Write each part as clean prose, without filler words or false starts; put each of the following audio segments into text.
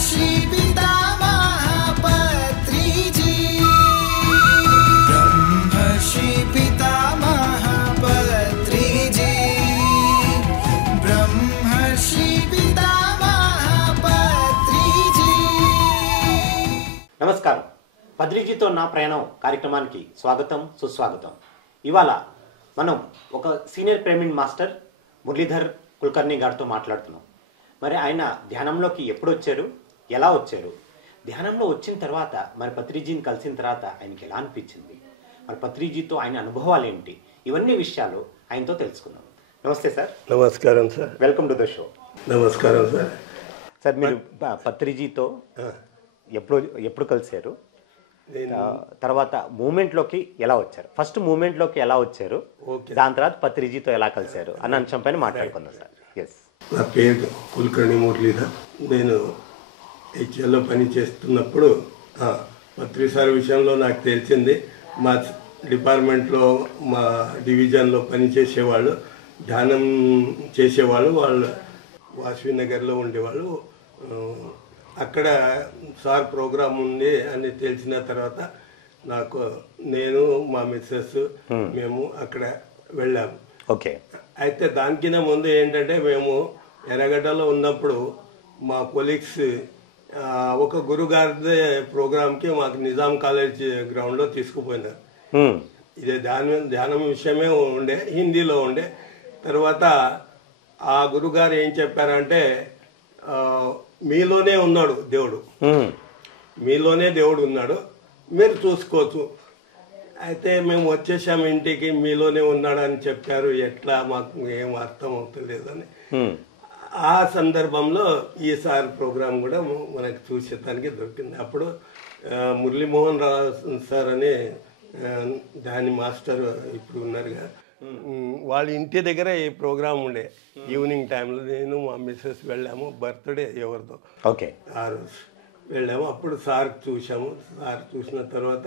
బ్రహ్మర్షి పితామహ పత్రిజీ బ్రహ్మర్షి పితామహ పత్రిజీ బ్రహ్మర్షి పితామహ పత్రిజీ. నమస్కారం. పత్రిజీతో నా ప్రయాణం కార్యక్రమానికి స్వాగతం, సుస్వాగతం. ఇవాళ మనం ఒక senior pyramid master Muralidhar Kulkarni గారితో మాట్లాడుతున్నాం. మరి ఆయన ధ్యానంలోకి ఎప్పుడు వచ్చారు, ఎలా వచ్చారు, ధ్యానంలో వచ్చిన తర్వాత మరి పత్రిజీని కలిసిన తర్వాత ఆయనకి ఎలా అనిపించింది, మరి పత్రిజీతో ఆయన అనుభవాలు ఏంటి, ఇవన్నీ విషయాలు ఆయనతో తెలుసుకుందాం. నమస్తే సార్. నమస్కారం sir. Welcome to the show. నమస్కారం సార్. సార్, మీరు పత్రిజీతో ఎప్పుడు కలిశారు, తర్వాత మూమెంట్లోకి ఎలా వచ్చారు, ఫస్ట్ మూమెంట్లోకి ఎలా వచ్చారు, దాని తర్వాత పత్రిజీతో ఎలా కలిశారు అన్న అంశం పైన మాట్లాడుకుందాం సార్. ఎస్. నా పేరు కుల్కర్ణి మురళీధర్. నేను హెచ్ఎల్లో పని చేస్తున్నప్పుడు పత్రి సార్ విషయంలో నాకు తెలిసింది. మా డిపార్ట్మెంట్లో మా డివిజన్లో పనిచేసేవాళ్ళు, ధ్యానం చేసేవాళ్ళు, వాళ్ళు వాసవి నగర్లో ఉండేవాళ్ళు. అక్కడ సార్ ప్రోగ్రామ్ ఉంది అని తెలిసిన తర్వాత నేను మా మిస్సెస్ మేము అక్కడ వెళ్ళాము. ఓకే. అయితే దానికింద ముందు ఏంటంటే, మేము ఎర్రగడ్డలో ఉన్నప్పుడు మా కొలీగ్స్ ఒక గురుగారి ప్రోగ్రామ్కి మాకు నిజాం కాలేజ్ గ్రౌండ్లో తీసుకుపోయినారు. ఇదే ధ్యానం విషయమే ఉండే, హిందీలో ఉండే. తర్వాత ఆ గురుగారు ఏం చెప్పారంటే, మీలోనే ఉన్నాడు దేవుడు, మీలోనే దేవుడు ఉన్నాడు, మీరు చూసుకోవచ్చు. అయితే మేము వచ్చేసాము ఇంటికి. మీలోనే ఉన్నాడు అని చెప్పారు, ఎట్లా మాకు ఏం అర్థం అవుతలేదని. ఆ సందర్భంలో ఈసారి ప్రోగ్రాం కూడా మనకు చూసేదానికి దొరికింది. అప్పుడు మురళీమోహన్ రావు సార్ అని దాని మాస్టర్ ఇప్పుడు ఉన్నారుగా, వాళ్ళ ఇంటి దగ్గర ఈ ప్రోగ్రాం ఉండే. ఈవినింగ్ టైంలో నేను మా మిస్సెస్ వెళ్ళాము, బర్త్డే ఎవరితో. ఓకే. ఆ రోజు వెళ్ళాము. అప్పుడు సార్ చూసాము. సార్ చూసిన తర్వాత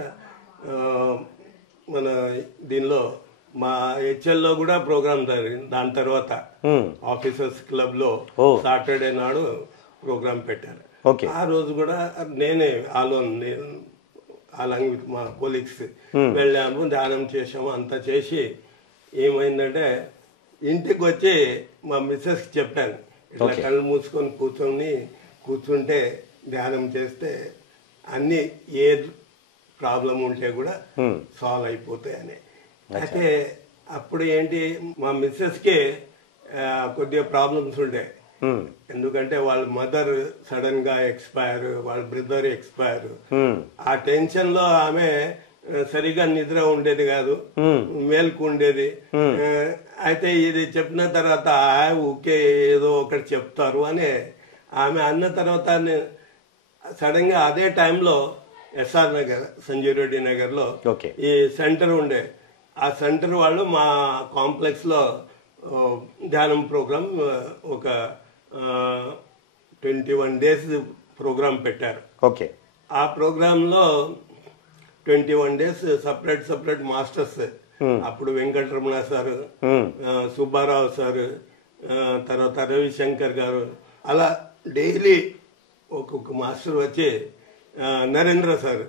మన దీనిలో మా హెచ్ఎల్లో కూడా ప్రోగ్రామ్ జరిగింది. దాని తర్వాత ఆఫీసర్స్ క్లబ్ లో సాటర్డే నాడు ప్రోగ్రామ్ పెట్టారు. ఆ రోజు కూడా నేనే అలాంగ్ విత్ మా కొలీగ్స్ వెళ్ళాము, ధ్యానం చేసాము. అంతా చేసి ఏమైందంటే, ఇంటికి వచ్చి మా మిస్సెస్కి చెప్పాను, ఇట్లా కళ్ళు మూసుకొని కూర్చుంటే ధ్యానం చేస్తే అన్ని ఏ ప్రాబ్లం ఉంటే కూడా సాల్వ్ అయిపోతాయని. అయితే అప్పుడు ఏంటి, మా మిస్సెస్కి కొద్దిగా ప్రాబ్లమ్స్ ఉండే. ఎందుకంటే వాళ్ళ మదర్ సడన్ గా ఎక్స్పైర్, వాళ్ళ బ్రదర్ ఎక్స్పైర్. ఆ టెన్షన్ లో ఆమె సరిగా నిద్ర ఉండేది కాదు, మేల్కు ఉండేది. అయితే ఇది చెప్పిన తర్వాత ఊకే ఏదో ఒకటి చెప్తారు అని ఆమె అన్న తర్వాత సడన్ గా అదే టైంలో ఎస్ఆర్ నగర్, సంజీవ్ రెడ్డి నగర్ లో ఈ సెంటర్ ఉండే. ఆ సెంటర్ వాళ్ళు మా కాంప్లెక్స్ లో ధ్యానం ప్రోగ్రామ్ ఒక 21 days ప్రోగ్రామ్ పెట్టారు. ఓకే. ఆ ప్రోగ్రామ్ లో 21 days సపరేట్ మాస్టర్స్. అప్పుడు వెంకటరమణ సారు, సుబ్బారావు సారు, తర్వాత రవిశంకర్ గారు, అలా డైలీ ఒక్కొక్క మాస్టర్ వచ్చి, Narendra sir,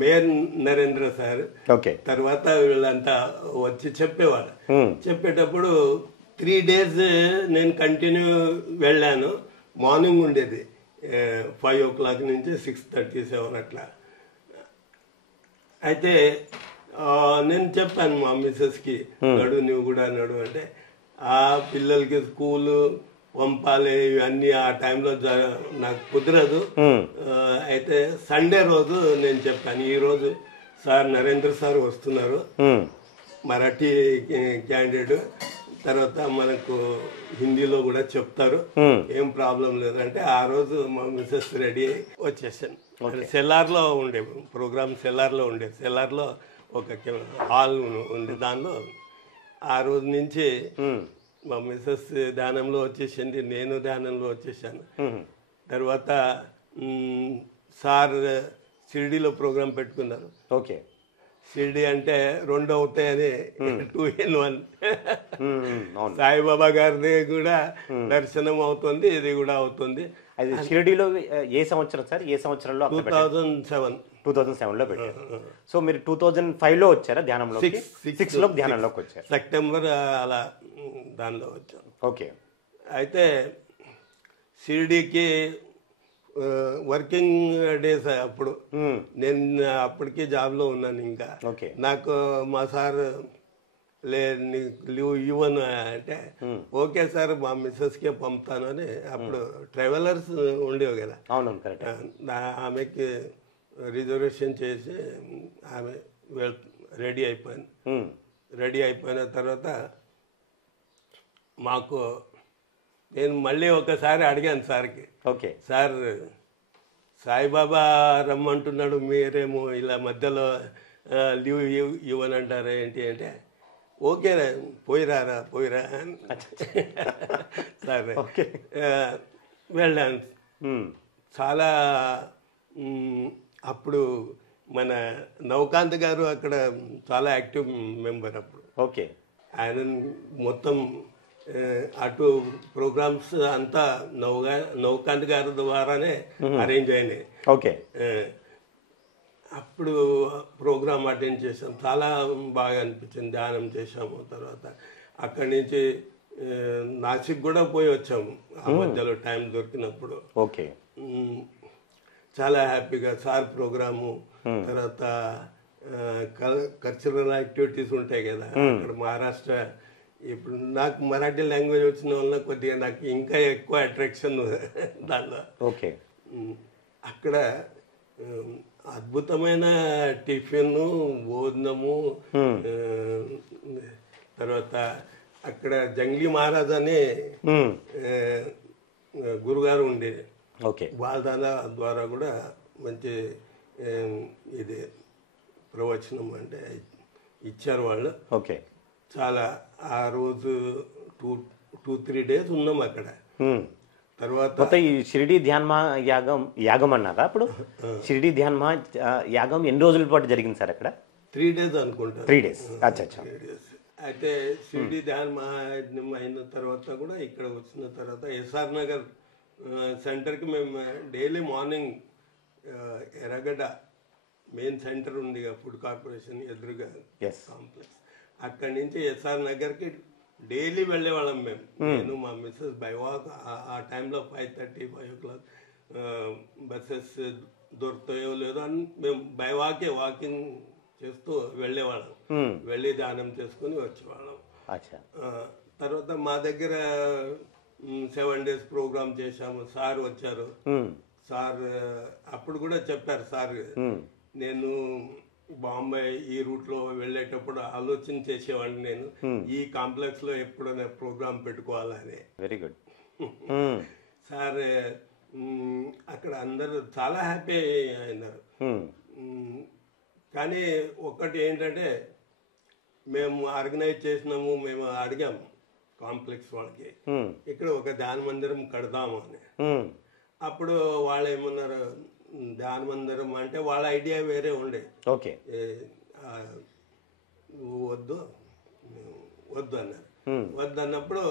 mayor Narendra sir, తర్వాత వీళ్ళంతా వచ్చి చెప్పేవాళ్ళు. చెప్పేటప్పుడు 3 days నేను కంటిన్యూ వెళ్ళాను. మార్నింగ్ ఉండేది 5 o'clock నుంచి 6:37 అట్లా. అయితే నేను చెప్పాను మా మిస్సెస్కి, నువ్వు కూడా నడు అంటే, ఆ పిల్లలకి స్కూలు పంపాలి ఇవన్నీ ఆ టైంలో నాకు కుదరదు. అయితే సండే రోజు నేను చెప్పాను, ఈ రోజు సార్ నరేంద్ర సార్ వస్తున్నారు, మరాఠీ క్యాండిడేట్, తర్వాత మనకు హిందీలో కూడా చెప్తారు, ఏం ప్రాబ్లం లేదంటే ఆ రోజు మా మిస్సెస్ రెడీ అయ్యి వచ్చేసాను. సెల్లార్లో ఉండే ప్రోగ్రామ్, సెల్లార్లో ఉండే. సెల్లార్లో ఒక హాల్ ఉంది, దానిలో ఆ రోజు నుంచి మా మిస్సెస్ ధ్యానంలో వచ్చేసింది, నేను ధ్యానంలో వచ్చేసాను. తర్వాత సార్ షిరిడీలో ప్రోగ్రాం పెట్టుకున్నారు. ఓకే. షిరిడి అంటే 2 అవుతాయని 2 in 1. అవును. సాయిబాబా గారిది కూడా దర్శనం అవుతుంది, ఇది కూడా అవుతుంది. అది షిరిడిలో ఏ సంవత్సరం సార్? ఏ సంవత్సరంలో? 2007. 2007లో పెట్టారు. సో మీరు 2005లో వచ్చారా ధ్యానంలో? 6లో ధ్యానంలోకి వచ్చారు. సెప్టెంబర్ అలా దానిలో వచ్చాం. ఓకే. అయితే షిరిడీకి వర్కింగ్ డేస్ అప్పుడు నేను అప్పటికి జాబ్లో ఉన్నాను. ఇంకా ఓకే. నాకు మా సార్ లీవ్ ఇవ్వను అంటే ఓకే సార్ మా మిస్సెస్కే పంపుతాను అని. అప్పుడు ట్రావెలర్స్ ఉండేవి కదా, అవును కరెక్ట్. ఆమెకి రిజర్వేషన్ చేసి ఆమె రెడీ అయిపోయింది. రెడీ అయిపోయిన తర్వాత మాకు నేను మళ్ళీ ఒకసారి అడిగాను సార్కి, ఓకే సార్ సాయిబాబా రమ్మంటున్నాడు, మీరేమో ఇలా మధ్యలో లీవ్ ఇవ్వనంటారా ఏంటి అంటే, ఓకే పోయిరా సరే వెళ్ళాను. చాలా అప్పుడు మన నవకాంత్ గారు అక్కడ చాలా యాక్టివ్ మెంబర్ అప్పుడు. ఓకే. ఆయన మొత్తం అటు ప్రోగ్రామ్స్ అంతా నవకాంత్ గారి ద్వారానే అరేంజ్ అయినాయి. ఓకే. అప్పుడు ప్రోగ్రామ్ అటెండ్ చేసాం, చాలా బాగా అనిపించింది. ధ్యానం చేసాము. తర్వాత అక్కడి నుంచి నాసిక్ కూడా పోయి వచ్చాము ఆ మధ్యలో టైం దొరికినప్పుడు. ఓకే. చాలా హ్యాపీగా సార్ ప్రోగ్రాము, తర్వాత కల్చరల్ యాక్టివిటీస్ ఉంటాయి కదా అక్కడ మహారాష్ట్ర. ఇప్పుడు నాకు మరాఠీ లాంగ్వేజ్ వచ్చిన వల్ల కొద్దిగా నాకు ఇంకా ఎక్కువ అట్రాక్షన్ దానిలో. ఓకే. అక్కడ అద్భుతమైన టిఫిన్, భోజనము, తర్వాత అక్కడ జంగ్లీ మహారాజ్ అనే గురుగారు ఉండేది. ఓకే. వాళ్ళ ద్వారా కూడా మంచి ఇది ప్రవచనం అంటే ఇచ్చారు వాళ్ళు. ఓకే. చాలా ఆ రోజు 2-3 days ఉన్నాం అక్కడ. తర్వాత ఈ షిరిడి ధ్యాన్మా యాగం అన్నారా అప్పుడు? షిరిడి ధ్యాన్మా యాగం ఎన్ని రోజుల పాటు జరిగింది సార్ అక్కడ? 3 days అనుకుంటా. 3 days. అచ్చా. 3 days. అయితే షిరిడి ధ్యాన్మా అయిన తర్వాత కూడా ఇక్కడ వచ్చిన తర్వాత ఎస్ఆర్ నగర్ సెంటర్కి మేము డైలీ మార్నింగ్ ఎర్రగడ్డ మెయిన్ సెంటర్ ఉంది ఫుడ్ కార్పొరేషన్ ఎదురుగా కాంప్లెక్స్, అక్కడి నుంచి ఎస్ఆర్ నగర్కి డైలీ వెళ్ళేవాళ్ళం మేము. నేను మా మిస్సెస్ బై వాక్. ఆ టైంలో 5:30-5 o'clock బస్సెస్ దొరుకుతాయో లేదో అని మేము బై వాకింగ్ చేస్తూ వెళ్ళేవాళ్ళం. వెళ్ళి ధ్యానం చేసుకుని వచ్చేవాళ్ళం. తర్వాత మా దగ్గర 7 days ప్రోగ్రామ్ చేశాము. సార్ వచ్చారు. సార్ అప్పుడు కూడా చెప్పారు, సార్ నేను బాంబే ఈ రూట్ లో వెళ్ళేటప్పుడు ఆలోచన చేసేవాడిని, నేను ఈ కాంప్లెక్స్ లో ఎప్పుడైనా ప్రోగ్రామ్ పెట్టుకోవాలని. Very good. సార్ అక్కడ అందరూ చాలా హ్యాపీ అయినారు. కానీ ఒక్కటి ఏంటంటే మేము ఆర్గనైజ్ చేసినాము, మేము అడిగాము కాంప్లెక్స్ వాళ్ళకి ఇక్కడ ఒక ధ్యాన మందిరం కడదాము అని. అప్పుడు వాళ్ళు ఏమన్నారు, ధ్యాన మందిరం అంటే వాళ్ళ ఐడియా వేరే ఉండే. ఓకే. వద్దు అన్నారు. వద్దు అన్నప్పుడు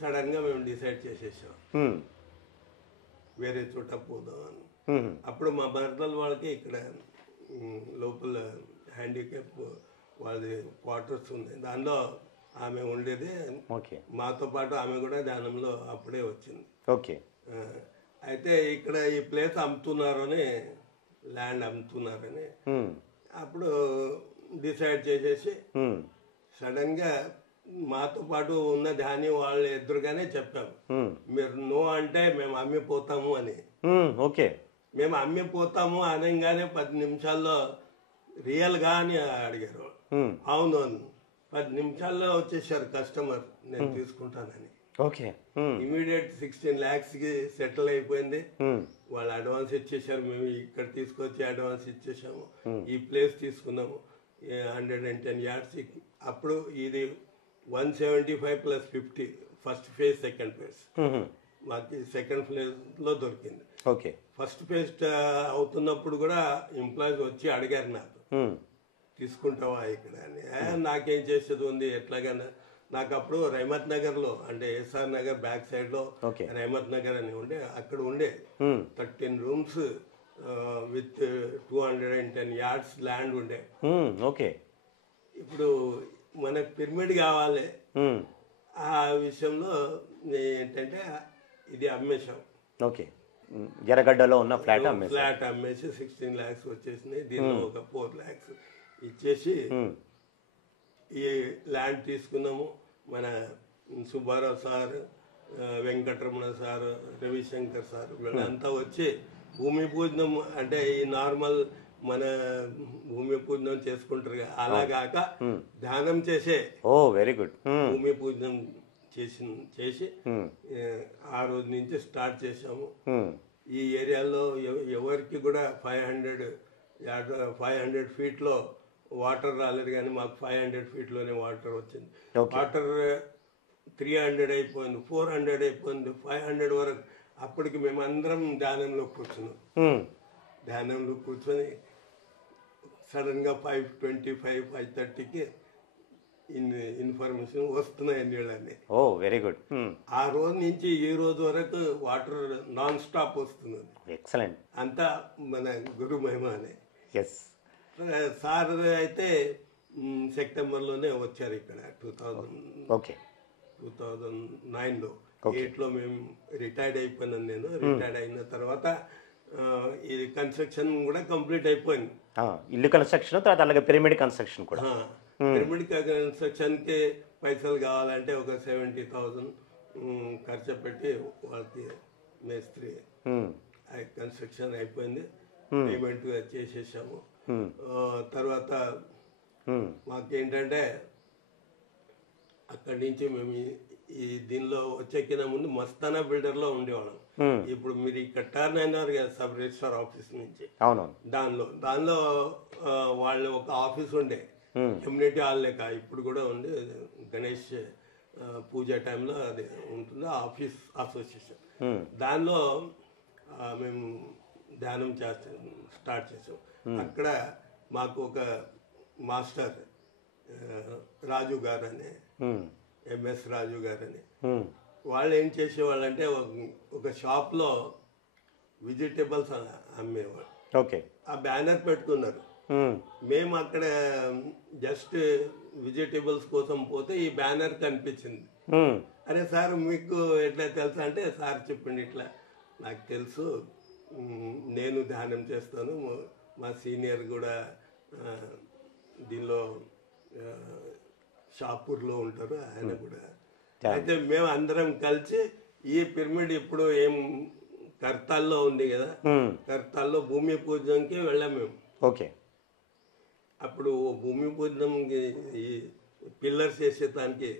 సడన్ గా మేము డిసైడ్ చేసేసాం వేరే చోట పోదాం అని. అప్పుడు మా భర్తల వాళ్ళకి ఇక్కడ లోపల హ్యాండిక్యాప్ వాళ్ళది క్వార్టర్స్ ఉంది, దానిలో ఆమె ఉండేది. మాతో పాటు ఆమె కూడా ధ్యానంలో అప్పుడే వచ్చింది. ఓకే. అయితే ఇక్కడ ఈ ప్లేస్ అమ్ముతున్నారని, ల్యాండ్ అమ్ముతున్నారని అప్పుడు డిసైడ్ చేసేసి సడన్ గా మాతో పాటు ఉన్న ధ్యాని వాళ్ళ ఎదురుగానే చెప్పాము, మీరు నో అంటే మేము అమ్మిపోతాము అని. ఓకే. మేము అమ్మిపోతాము అనగానే 10 నిమిషాల్లో రియల్ గా అని అడిగారు. అవును అని 10 నిమిషాల్లో వచ్చేసారు కస్టమర్, నేను తీసుకుంటానని. ఓకే. ఇమీడియట్ 16 lakhs కి సెటిల్ అయిపోయింది. వాళ్ళు అడ్వాన్స్ ఇచ్చేసారు, మేము ఇక్కడ తీసుకొచ్చి అడ్వాన్స్ ఇచ్చేసాము. ఈ ప్లేస్ తీసుకున్నాము 110 yards. అప్పుడు ఇది 175 + 50 ఫస్ట్ ఫేజ్, సెకండ్ ఫేజ్. మాకు సెకండ్ ఫేజ్ లో దొరికింది. ఓకే. ఫస్ట్ ఫేజ్ అవుతున్నప్పుడు కూడా ఎంప్లాయీస్ వచ్చి అడిగారు నాకు తీసుకుంటావా ఇక్కడ అని నాకేం చేసేది ఉంది ఎట్లాగైనా నాకు అప్పుడు రహమత్ నగర్ లో అంటే ఎస్ఆర్ నగర్ బ్యాక్ సైడ్ లో రహమత్ నగర్ అని ఉండే అక్కడ ఉండే 13 రూమ్స్ విత్ 210 యార్డ్స్ ల్యాండ్ ఉండే. ఓకే, ఇప్పుడు మనకు పిరమిడ్ కావాలి ఆ విషయంలో ఏంటంటే ఇది అమ్మేశాం. ఓకే, ఎర్రగడ్డలో ఉన్న ఫ్లాట్ అమ్మేసి 16 lakhs వచ్చేసినాయి. దీనిలో ఒక 4 lakhs ఇచ్చేసి ఈ ల్యాండ్ తీసుకున్నాము. మన Subbarao sir, Venkataramana sir, Ravishankar sir వీళ్ళంతా వచ్చి భూమి పూజనం అంటే ఈ నార్మల్ మన భూమి పూజనం చేసుకుంటారు కదా అలాగాక ధ్యానం చేసే వెరీ గుడ్ భూమి పూజనం చేసి ఆ రోజు నుంచి స్టార్ట్ చేసాము. ఈ ఏరియాలో ఎవరికి కూడా 500 feet లో వాటర్ రాలేదు కానీ మాకు 500 feet లోనే వాటర్ వచ్చింది. వాటర్ 300 అయిపోయింది, 400 అయిపోయింది, 500 వరకు. అప్పటికి మేము అందరం ధ్యానంలో కూర్చున్నాం. ధ్యానంలో కూర్చొని సడన్ గా 5:25, 5:30కి ఇన్ఫర్మేషన్ వస్తున్నాయి నీళ్ళని. Very good. ఆ రోజు నుంచి ఈ రోజు వరకు వాటర్ నాన్ స్టాప్ వస్తున్నది. ఎక్సలెంట్. అంతా మన గురు మహిమనే. ఎస్ సార్ అయితే సెప్టెంబర్లోనే వచ్చారు ఇక్కడ 2009లో. 8లో మేము రిటైర్డ్ అయిపోయినాను. నేను రిటైర్డ్ అయిన తర్వాత ఇది కన్స్ట్రక్షన్ కూడా కంప్లీట్ అయిపోయింది. ఇల్లు కన్స్ట్రక్షన్ తర్వాత అలాగే పిరమిడ్ కన్స్ట్రక్షన్ కూడా. పిరమిడ్ కన్స్ట్రక్షన్ కి పైసలు కావాలంటే ఒక 70,000 ఖర్చు పెట్టి వాళ్ళకి మేస్త్రి కన్స్ట్రక్షన్ అయిపోయింది. పేమెంట్ చేసేసాము. తర్వాత మాకేంటంటే అక్కడి నుంచి మేము ఈ దీనిలో వచ్చేకిన ముందు మస్తానా బిల్డర్ లో ఉండేవాళ్ళం. ఇప్పుడు మీరు ఇక్కడ టర్న్ అయినారు కదా సబ్ రిజిస్ట్రార్ ఆఫీస్ నుంచి, దానిలో వాళ్ళు ఒక ఆఫీస్ ఉండే కమ్యూనిటీ హాల్ లేక ఇప్పుడు కూడా ఉంది. గణేష్ పూజ టైంలో అది ఉంటుంది ఆఫీస్ అసోసియేషన్. దానిలో మేము ధ్యానం స్టార్ట్ చేసాం. అక్కడ మాకు ఒక మాస్టర్ రాజు గారు అని, ఎంఎస్ రాజు గారు అని, వాళ్ళు ఏం చేసేవాళ్ళంటే ఒక షాప్ లో వెజిటేబుల్స్ అమ్మేవాళ్ళు. ఆ బ్యానర్ పెట్టుకున్నారు. మేము అక్కడ జస్ట్ వెజిటేబుల్స్ కోసం పోతే ఈ బ్యానర్ కనిపించింది. అరే సార్ మీకు ఎట్లా తెలుసా అంటే సార్ చెప్పింది ఇట్లా నాకు తెలుసు, నేను ధ్యానం చేస్తాను, మా సీనియర్ కూడా దీనిలో షాపూర్లో ఉంటారు, ఆయన కూడా. అయితే మేము అందరం కలిసి ఈ పిరమిడ్ ఇప్పుడు ఏం కర్తాల్లో ఉంది కదా, కర్తాల్లో భూమి పూజనకి వెళ్ళాం మేము. అప్పుడు భూమి పూజనంకి ఈ పిల్లర్స్ వేసేదానికి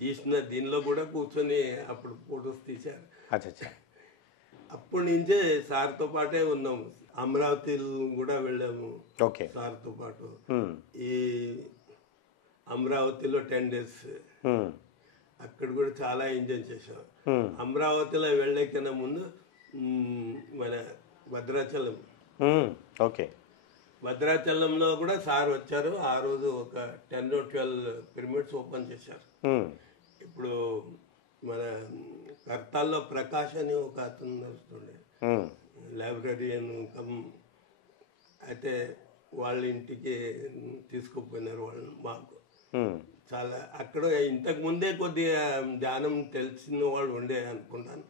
తీసిన దీనిలో కూడా కూర్చొని అప్పుడు ఫొటోస్ తీశారు. అప్పటి నుంచే సార్తో పాటే ఉన్నాము. అమరావతి కూడా వెళ్ళాము సార్తో పాటు. ఈ అమరావతిలో 10 days అక్కడ కూడా చాలా ఎంజాయ్ చేసాం. అమరావతిలో వెళ్ళేకన్నా ముందు మన భద్రాచలం, భద్రాచలంలో కూడా సార్ వచ్చారు. ఆ రోజు ఒక 10 or 12 పిరమిడ్స్ ఓపెన్ చేశారు. ఇప్పుడు మన కర్తాల్లో ప్రకాష్ అని ఒక అతను నడుస్తుండే, లైబ్రరీయన్ కమ్. అయితే వాళ్ళ ఇంటికి తీసుకుపోయినారు వాళ్ళు మాకు. చాలా అక్కడ ఇంతకు ముందే కొద్దిగా ధ్యానం తెలిసిన వాళ్ళు ఉండే అనుకుంటాను.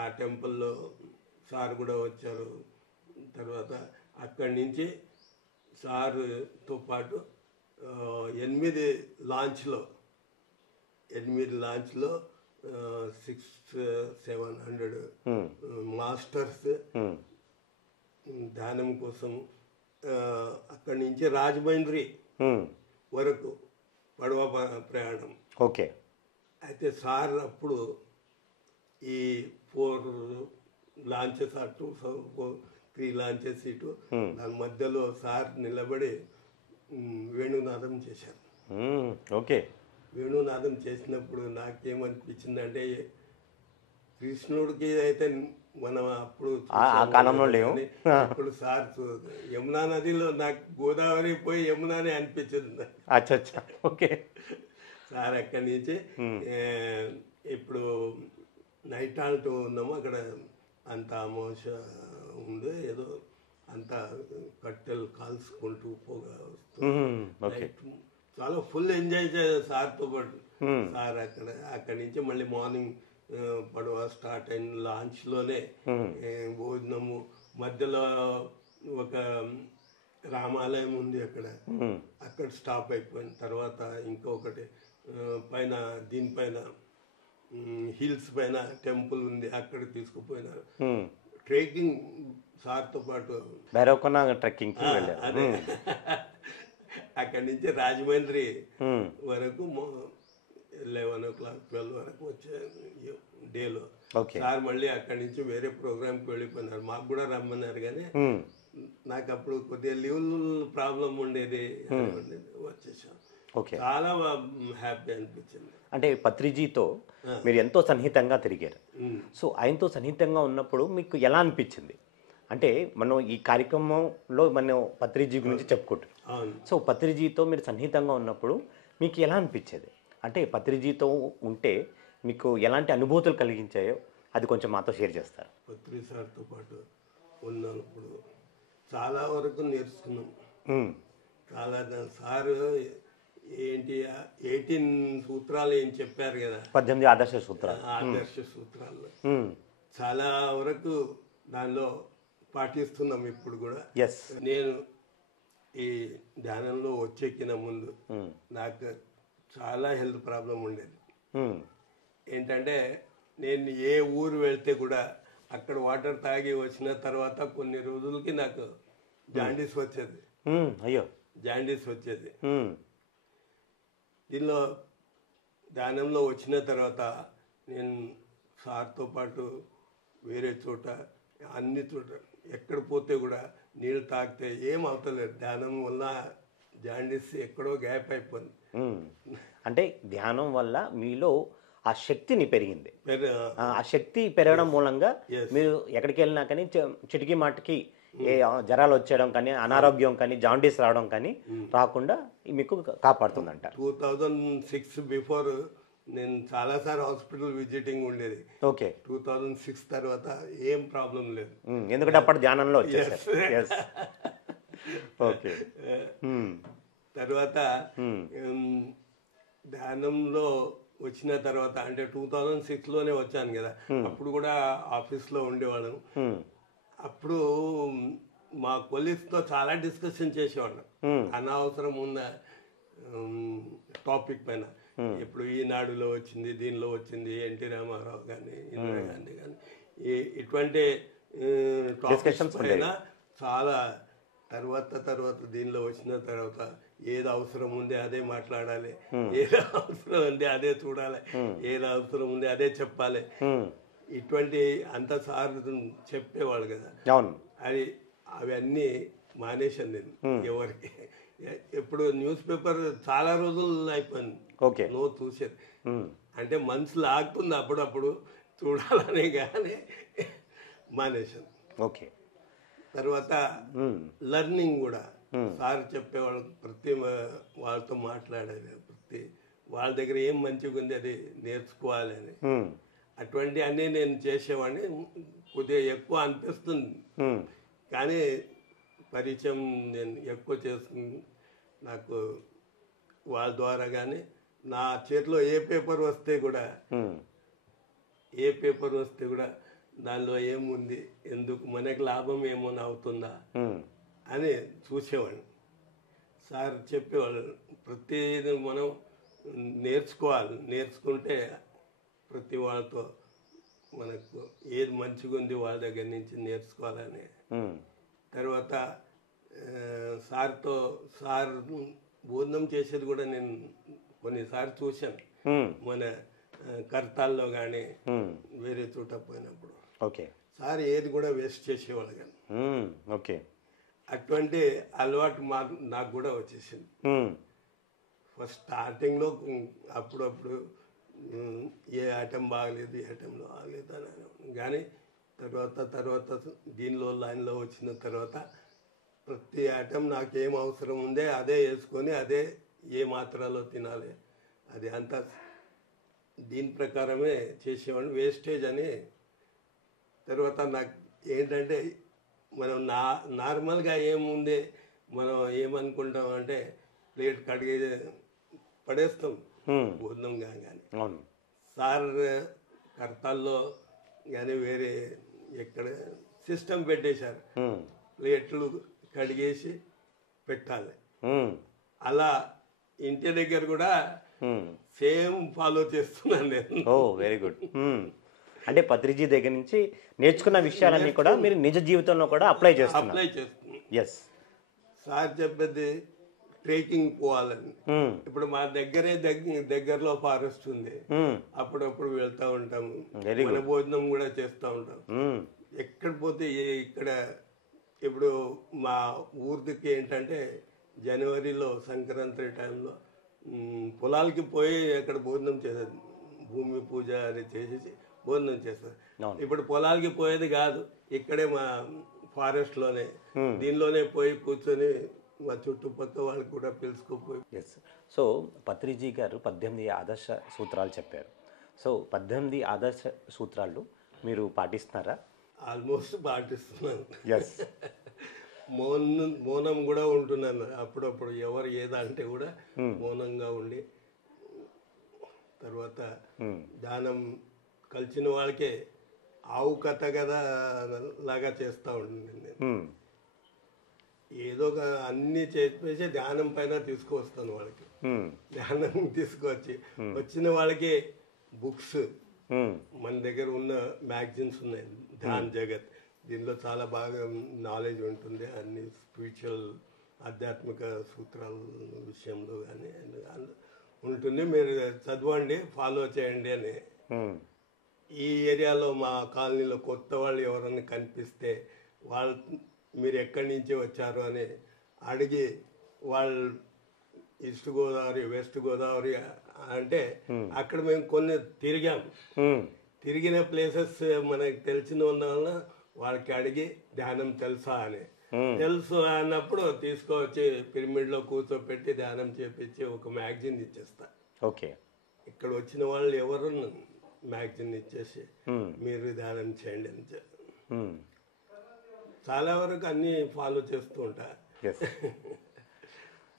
ఆ టెంపుల్లో సార్ కూడా వచ్చారు. తర్వాత అక్కడి నుంచి సార్తో పాటు 8 లాంచ్లో 600-700 మాస్టర్స్ ధ్యానం కోసం అక్కడి నుంచి రాజమండ్రి వరకు పడవ ప్రయాణం. అయితే సార్ అప్పుడు ఈ 4 launches 3 launches ఇటు దాని మధ్యలో సార్ నిలబడి వేణునాదం చేశారు. వేణునాదం చేసినప్పుడు నాకేమనిపించిందంటే కృష్ణుడికి అయితే మనం అప్పుడు ఆ కాలంలో లేవు. కానీ ఇప్పుడు సార్ యమునా నదిలో నాకు గోదావరి పోయి యమునానే అనిపించింది. అచ్చా ఓకే. సార్ అక్కడి నుంచి ఇప్పుడు నైట్ ఆల్ట్ ఉన్నాము, అక్కడ అంత అమోష ఉంది, ఏదో అంత కట్టెలు కాల్చుకుంటూ పోగా వస్తుంది. చాలా ఫుల్ ఎంజాయ్ చేయాలి సార్తో పాటు. సార్ అక్కడి నుంచి మళ్ళీ మార్నింగ్ పడవ స్టార్ట్ అయిన లాంచ్ లోనే భోజనము, మధ్యలో ఒక రామాలయం ఉంది అక్కడ స్టాప్ అయిపోయిన తర్వాత ఇంకొకటి పైన దీనిపైన హిల్స్ పైన టెంపుల్ ఉంది, అక్కడ తీసుకుపోయినారు. ట్రెక్కింగ్ సార్తో పాటు ట్రెక్కింగ్ అదే అక్కడి నుంచి రాజమండ్రి వరకు 11 o'clock 12 వరకు వచ్చే డేలో. సార్ మళ్ళీ అక్కడి నుంచి వేరే ప్రోగ్రామ్కి వెళ్ళిపోయినారు. మాకు కూడా రమ్మన్నారు కానీ నాకు అప్పుడు కొద్దిగా లీవ్ ప్రాబ్లం ఉండేది, వచ్చేసాం. చాలా హ్యాపీ అనిపించింది. అంటే పత్రిజీతో మీరు ఎంతో సన్నిహితంగా తిరిగారు. సో ఆయనతో సన్నిహితంగా ఉన్నప్పుడు మీకు ఎలా అనిపించింది? అంటే మనం ఈ కార్యక్రమంలో మనం పత్రిజీ గురించి చెప్పుకుంటాం. సో పత్రిజీతో మీరు సన్నిహితంగా ఉన్నప్పుడు మీకు ఎలా అనిపించేది? అంటే పత్రిజీతో ఉంటే మీకు ఎలాంటి అనుభూతులు కలిగించాయో అది కొంచెం మాతో షేర్ చేస్తారు. పత్రి సార్తో పాటు ఉన్నప్పుడు చాలా వరకు నేర్చుకున్నాం. చాలా సార్ ఏంటి 18 సూత్రాలు ఏం చెప్పారు కదా, 18 ఆదర్శ సూత్రాలు చాలా వరకు దానిలో పాటిస్తున్నాం ఇప్పుడు కూడా. నేను ఈ ధ్యానంలో వచ్చెక్కిన ముందు నాకు చాలా హెల్త్ ప్రాబ్లం ఉండేది. ఏంటంటే నేను ఏ ఊరు వెళ్తే కూడా అక్కడ వాటర్ తాగి వచ్చిన తర్వాత కొన్ని రోజులకి నాకు జాండీస్ వచ్చేది. జాండీస్ వచ్చేది. దీనిలో ధ్యానంలో వచ్చిన తర్వాత నేను సార్తో పాటు వేరే చోట అన్ని చోట ఎక్కడ పోతే కూడా నీళ్ళు తాగితే ఏం అవుతలేదు. ధ్యానం వల్ల జాండీస్ ఎక్కడో గ్యాప్ అయిపోయింది. అంటే ధ్యానం వల్ల మీలో ఆ శక్తిని పెరిగింది. ఆ శక్తి పెరగడం మూలంగా మీరు ఎక్కడికి వెళ్ళినా కానీ చిటికి మాటికి ఏ జ్వరాలు వచ్చేయడం కానీ, అనారోగ్యం కానీ, జాండీస్ రావడం కానీ రాకుండా మీకు కాపాడుతుందంట. 2006 బిఫోర్ నేను చాలాసార్లు హాస్పిటల్ విజిటింగ్ ఉండేది. 2006 తర్వాత ఏం ప్రాబ్లం లేదు, ఎందుకంటే అప్పుడు ధ్యానంలో వచ్చేసారు. తర్వాత ధ్యానంలో వచ్చిన తర్వాత అంటే 2006లోనే వచ్చాను కదా, అప్పుడు కూడా ఆఫీస్లో ఉండేవాళ్ళం. అప్పుడు మా కొలీగ్స్తో చాలా డిస్కషన్ చేసేవాళ్ళం అనవసరం ఉన్న టాపిక్ పైన. ఇప్పుడు ఈనాడులో వచ్చింది, దీనిలో వచ్చింది, ఎన్టీ రామారావు కానీ, ఇందిరాగాంధీ కానీ, ఇటువంటి టాపిక్స్ పైన చాలా తర్వాత దీనిలో వచ్చిన తర్వాత ఏది అవసరం ఉంది అదే మాట్లాడాలి, ఏది అవసరం ఉంది అదే చూడాలి, ఏది అవసరం ఉంది అదే చెప్పాలి. ఇటువంటి అంత సార్ చెప్పేవాళ్ళు కదా, అవన్నీ మానేశాను నేను. ఎవరికి ఎప్పుడు న్యూస్ పేపర్ చాలా రోజులు అయిపోయింది నో చూసేది. అంటే మనసులో ఆగుతుంది అప్పుడప్పుడు చూడాలని, కానీ మానేశాను. తర్వాత లర్నింగ్ కూడా సార్ చెప్పేవాళ్ళు, ప్రతి వాళ్ళతో మాట్లాడేది, ప్రతి వాళ్ళ దగ్గర ఏం మంచిగా ఉంది అది నేర్చుకోవాలి అని. అటువంటి అన్నీ నేను చేసేవాడిని. కొద్దిగా ఎక్కువ అనిపిస్తుంది కానీ పరిచయం నేను ఎక్కువ చేసుకుని నాకు వాళ్ళ ద్వారా. కానీ నా చేతిలో ఏ పేపర్ వస్తే కూడా దానిలో ఏముంది, ఎందుకు మనకి లాభం ఏమైనా అవుతుందా అని చూసేవాడిని. సార్ చెప్పేవాళ్ళు ప్రతిదీ మనం నేర్చుకోవాలి, నేర్చుకుంటే ప్రతి వాళ్ళతో మనకు ఏది మంచిగా ఉంది వాళ్ళ దగ్గర నుంచి నేర్చుకోవాలని. తర్వాత సార్ బోధనం చేసేది కూడా నేను కొన్నిసార్లు చూశాను, మన కర్తాల్లో కానీ వేరే చోట పోయినప్పుడు. సార్ ఏది కూడా వేస్ట్ చేసేవాళ్ళు కానీ. అటువంటి అలవాటు నాకు కూడా వచ్చేసింది. ఫస్ట్ స్టార్టింగ్లో అప్పుడప్పుడు ఏ ఐటెం బాగలేదు ఏ ఐటెంలో బాగలేదు అని అనేవాడిని. కానీ తర్వాత దీనిలో లైన్లో వచ్చిన తర్వాత ప్రతి ఐటెం నాకేం అవసరం ఉందే అదే వేసుకొని అదే ఏ మాత్రలో తినాలి అది అంతా దీని ప్రకారమే చేసేవాడిని. వేస్టేజ్ అని తర్వాత నాకు ఏంటంటే మనం నార్మల్గా ఏముంది మనం ఏమనుకుంటాం అంటే ప్లేట్ కడిగే పడేస్తాం భోజనం కానీ సార్ కర్తాల్లో కానీ వేరే ఎక్కడ సిస్టమ్ పెట్టేశారు ప్లేట్లు కడిగేసి పెట్టాలి. అలా ఇంటి దగ్గర కూడా సేమ్ ఫాలో చేస్తున్నాను నేను. ఓ వెరీ గుడ్. అంటే పత్రిజీ దగ్గర నుంచి నేర్చుకున్న విషయాలన్నీ కూడా మీరు నిజ జీవితంలో కూడా అప్లై చేస్తున్నారు. ఎస్ సార్ చెప్పేది ట్రెక్కింగ్ పోవాలని. ఇప్పుడు మా దగ్గరలో ఫారెస్ట్ ఉంది, అప్పుడప్పుడు వెళ్తా ఉంటాము, మన భోజనం కూడా చేస్తూ ఉంటాం. ఎక్కడ పోతే ఇక్కడ ఇప్పుడు మా ఊరికి ఏంటంటే జనవరిలో సంక్రాంతి టైంలో పొలాలకి పోయి అక్కడ భోజనం చేసేది, భూమి పూజ అది చేసేసి భోజనం చేస్తారు. ఇప్పుడు పొలాలకి పోయేది కాదు, ఇక్కడే మా ఫారెస్ట్ లోనే దీనిలోనే పోయి కూర్చొని మా చుట్టుపక్కల వాళ్ళు కూడా పిలుచుకోపోయి. ఎస్. సో పత్రిజీ గారు 18 ఆదర్శ సూత్రాలు చెప్పారు. సో 18 ఆదర్శ సూత్రాలు మీరు పాటిస్తున్నారా? ఆల్మోస్ట్ పాటిస్తున్నాను. ఎస్. మౌనం కూడా ఉంటున్నాను అప్పుడప్పుడు. ఎవరు ఏదంటే కూడా మౌనంగా ఉండి తర్వాత దానం కలిసిన వాళ్ళకే ఆవు కథ కదా లాగా చేస్తూ ఉంటుంది నేను. ఏదో అన్ని చేసి ధ్యానం పైన తీసుకువస్తాను వాళ్ళకి. ధ్యానం తీసుకువచ్చి వచ్చిన వాళ్ళకి బుక్స్ మన దగ్గర ఉన్న మ్యాగజైన్స్ ఉన్నాయి, ధ్యాన్ జగత్, దీనిలో చాలా బాగా నాలెడ్జ్ ఉంటుంది అన్ని స్పిరిచువల్ ఆధ్యాత్మిక సూత్రాల విషయంలో కానీ ఉంటుంది. మీరు చదవండి, ఫాలో చేయండి అని. ఈ ఏరియాలో మా కాలనీలో కొత్త వాళ్ళు ఎవరైనా కనిపిస్తే వాళ్ళు మీరు ఎక్కడి నుంచి వచ్చారు అని అడిగి వాళ్ళు ఈస్ట్ గోదావరి వెస్ట్ గోదావరి అంటే అక్కడ మేము కొన్ని తిరిగిన ప్లేసెస్ మనకి తెలిసిన వల్ల వాళ్ళకి అడిగి ధ్యానం తెలుసా అని, తెలుసు అన్నప్పుడు తీసుకొచ్చి పిరమిడ్ లో కూర్చోపెట్టి ధ్యానం చేపించి ఒక మ్యాగజైన్ ఇచ్చేస్తా. ఓకే. ఇక్కడ వచ్చిన వాళ్ళు ఎవరు మ్యాగజైన్ ఇచ్చేసి మీరు ధ్యానం చేయండి అని చాలా వరకు అన్ని ఫాలో చేస్తూ ఉంటా.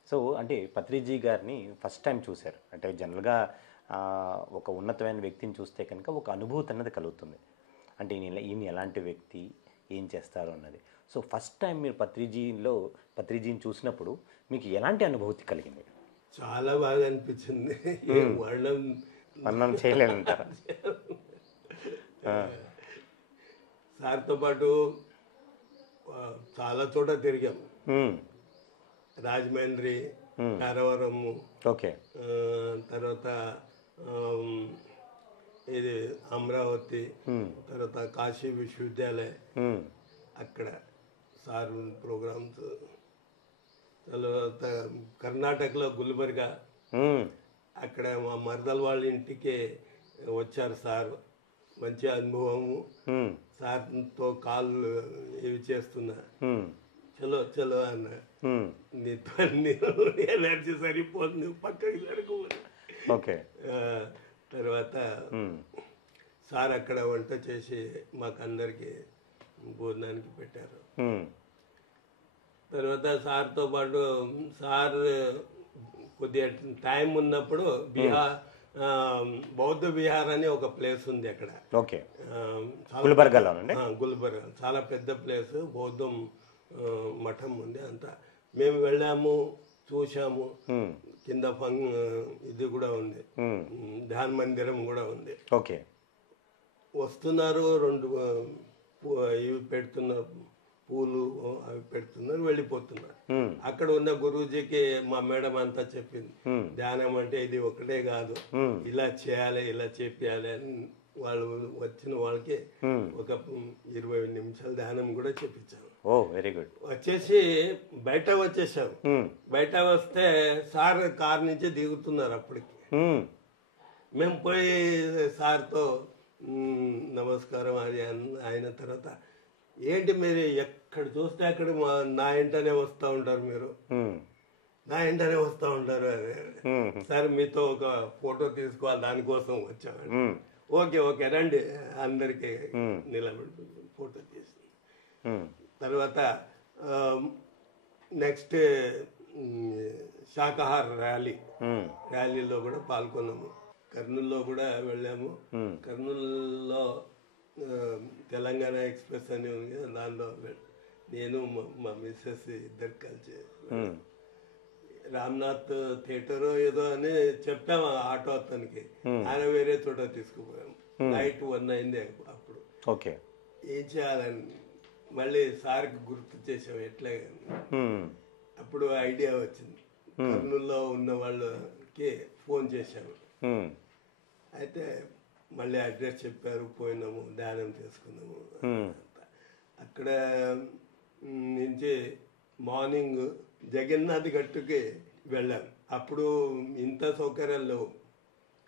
సో అంటే పత్రిజీ గారిని ఫస్ట్ టైం చూశారు అంటే జనరల్గా ఒక ఉన్నతమైన వ్యక్తిని చూస్తే కనుక ఒక అనుభూతి అన్నది కలుగుతుంది. అంటే ఈయన ఎలాంటి వ్యక్తి, ఏం చేస్తారు అన్నది. సో ఫస్ట్ టైం మీరు పత్రిజీని చూసినప్పుడు మీకు ఎలాంటి అనుభూతి కలిగింది? చాలా బాగా అనిపించింది. వర్ణం చేయలేదంటారా? సార్తో పాటు చాలా చోట తిరిగాం. రాజమండ్రి, కారవరము, ఓకే, తర్వాత ఇది అమరావతి, తర్వాత కాశీ విశ్వవిద్యాలయం అక్కడ సార్ ప్రోగ్రామ్స్, తర్వాత కర్ణాటకలో గుల్బర్గా అక్కడ మా మరదల వాళ్ళ ఇంటికి వచ్చారు సార్. మంచి అనుభవము. సార్తో కాళ్ళు ఇవి చేస్తున్నా, చలో చలో అన్న, నీతో ఎనర్జీ సరిపోతుంది, నువ్వు పక్కకి సరుకు. ఓకే. తర్వాత సార్ అక్కడ వంట చేసి మాకు అందరికి భోజనానికి పెట్టారు. తర్వాత సార్తో పాటు సార్ కొద్దిగా టైం ఉన్నప్పుడు బౌద్ధ విహార్ అని ఒక ప్లేస్ ఉంది అక్కడ. ఓకే. గుల్బర్గాలో గుల్బర్గా చాలా పెద్ద ప్లేస్, బౌద్ధం మఠం ఉంది అంతా. మేము వెళ్ళాము, చూసాము. కింద ఇది కూడా ఉంది, ధ్యాన మందిరం కూడా ఉంది. ఓకే. వస్తున్నారు, 2 ఇవి పెడుతున్నారు, పూలు అవి పెడుతున్నారు, వెళ్ళిపోతున్నారు. అక్కడ ఉన్న గురూజీకి మా మేడం అంతా చెప్పింది, ధ్యానం అంటే ఇది ఒకటే కాదు, ఇలా చేయాలి, ఇలా చేయాలి అని. వాళ్ళు వచ్చిన వాళ్ళకి ఒక 20 నిమిషాలు ధ్యానం కూడా చెప్పించాము. ఓ వెరీ గుడ్. వచ్చేసి బయట వచ్చేసాం. బయట వస్తే సార్ కార్ నుంచి దిగుతున్నారు. అప్పటికి మేము పోయి సార్తో నమస్కారం అని అయిన తర్వాత ఏంటి మీరు ఎక్కడ చూస్తే అక్కడ నా ఇంటనే వస్తూ ఉంటారు, మీరు నా ఇంటనే వస్తూ ఉంటారు అని. సార్ మీతో ఒక ఫోటో తీసుకోవాలి, దానికోసం వచ్చామండి. ఓకే ఓకే రండి, అందరికి నిలబడి ఫోటో తీసి తర్వాత నెక్స్ట్ శాకాహార ర్యాలీలో కూడా పాల్గొన్నాము. కర్నూలులో కూడా వెళ్ళాము. కర్నూలులో తెలంగాణ ఎక్స్ప్రెస్ అని ఉంది, దానిలో నేను మా మిస్సెస్ ఇద్దరు కలిసి రామ్నాథ్ థియేటర్ ఏదో అని చెప్పాము ఆటో అతనికి, ఆయన వేరే చోట తీసుకుపోయాము. నైట్ 1 అయింది అప్పుడు. ఓకే, ఏం చేయాలని మళ్ళీ సార్కి గుర్తు చేసాం ఎట్లా. అప్పుడు ఐడియా వచ్చింది, కర్నూలులో ఉన్న వాళ్ళకి ఫోన్ చేశాము. అయితే మళ్ళీ అడ్రస్ చెప్పారు, పోయినాము, ధ్యానం చేసుకున్నాము. అక్కడ నుంచి మార్నింగ్ జగన్నాథ్ గట్టుకి వెళ్ళాం. అప్పుడు ఇంత సౌకర్యాలు లేవు,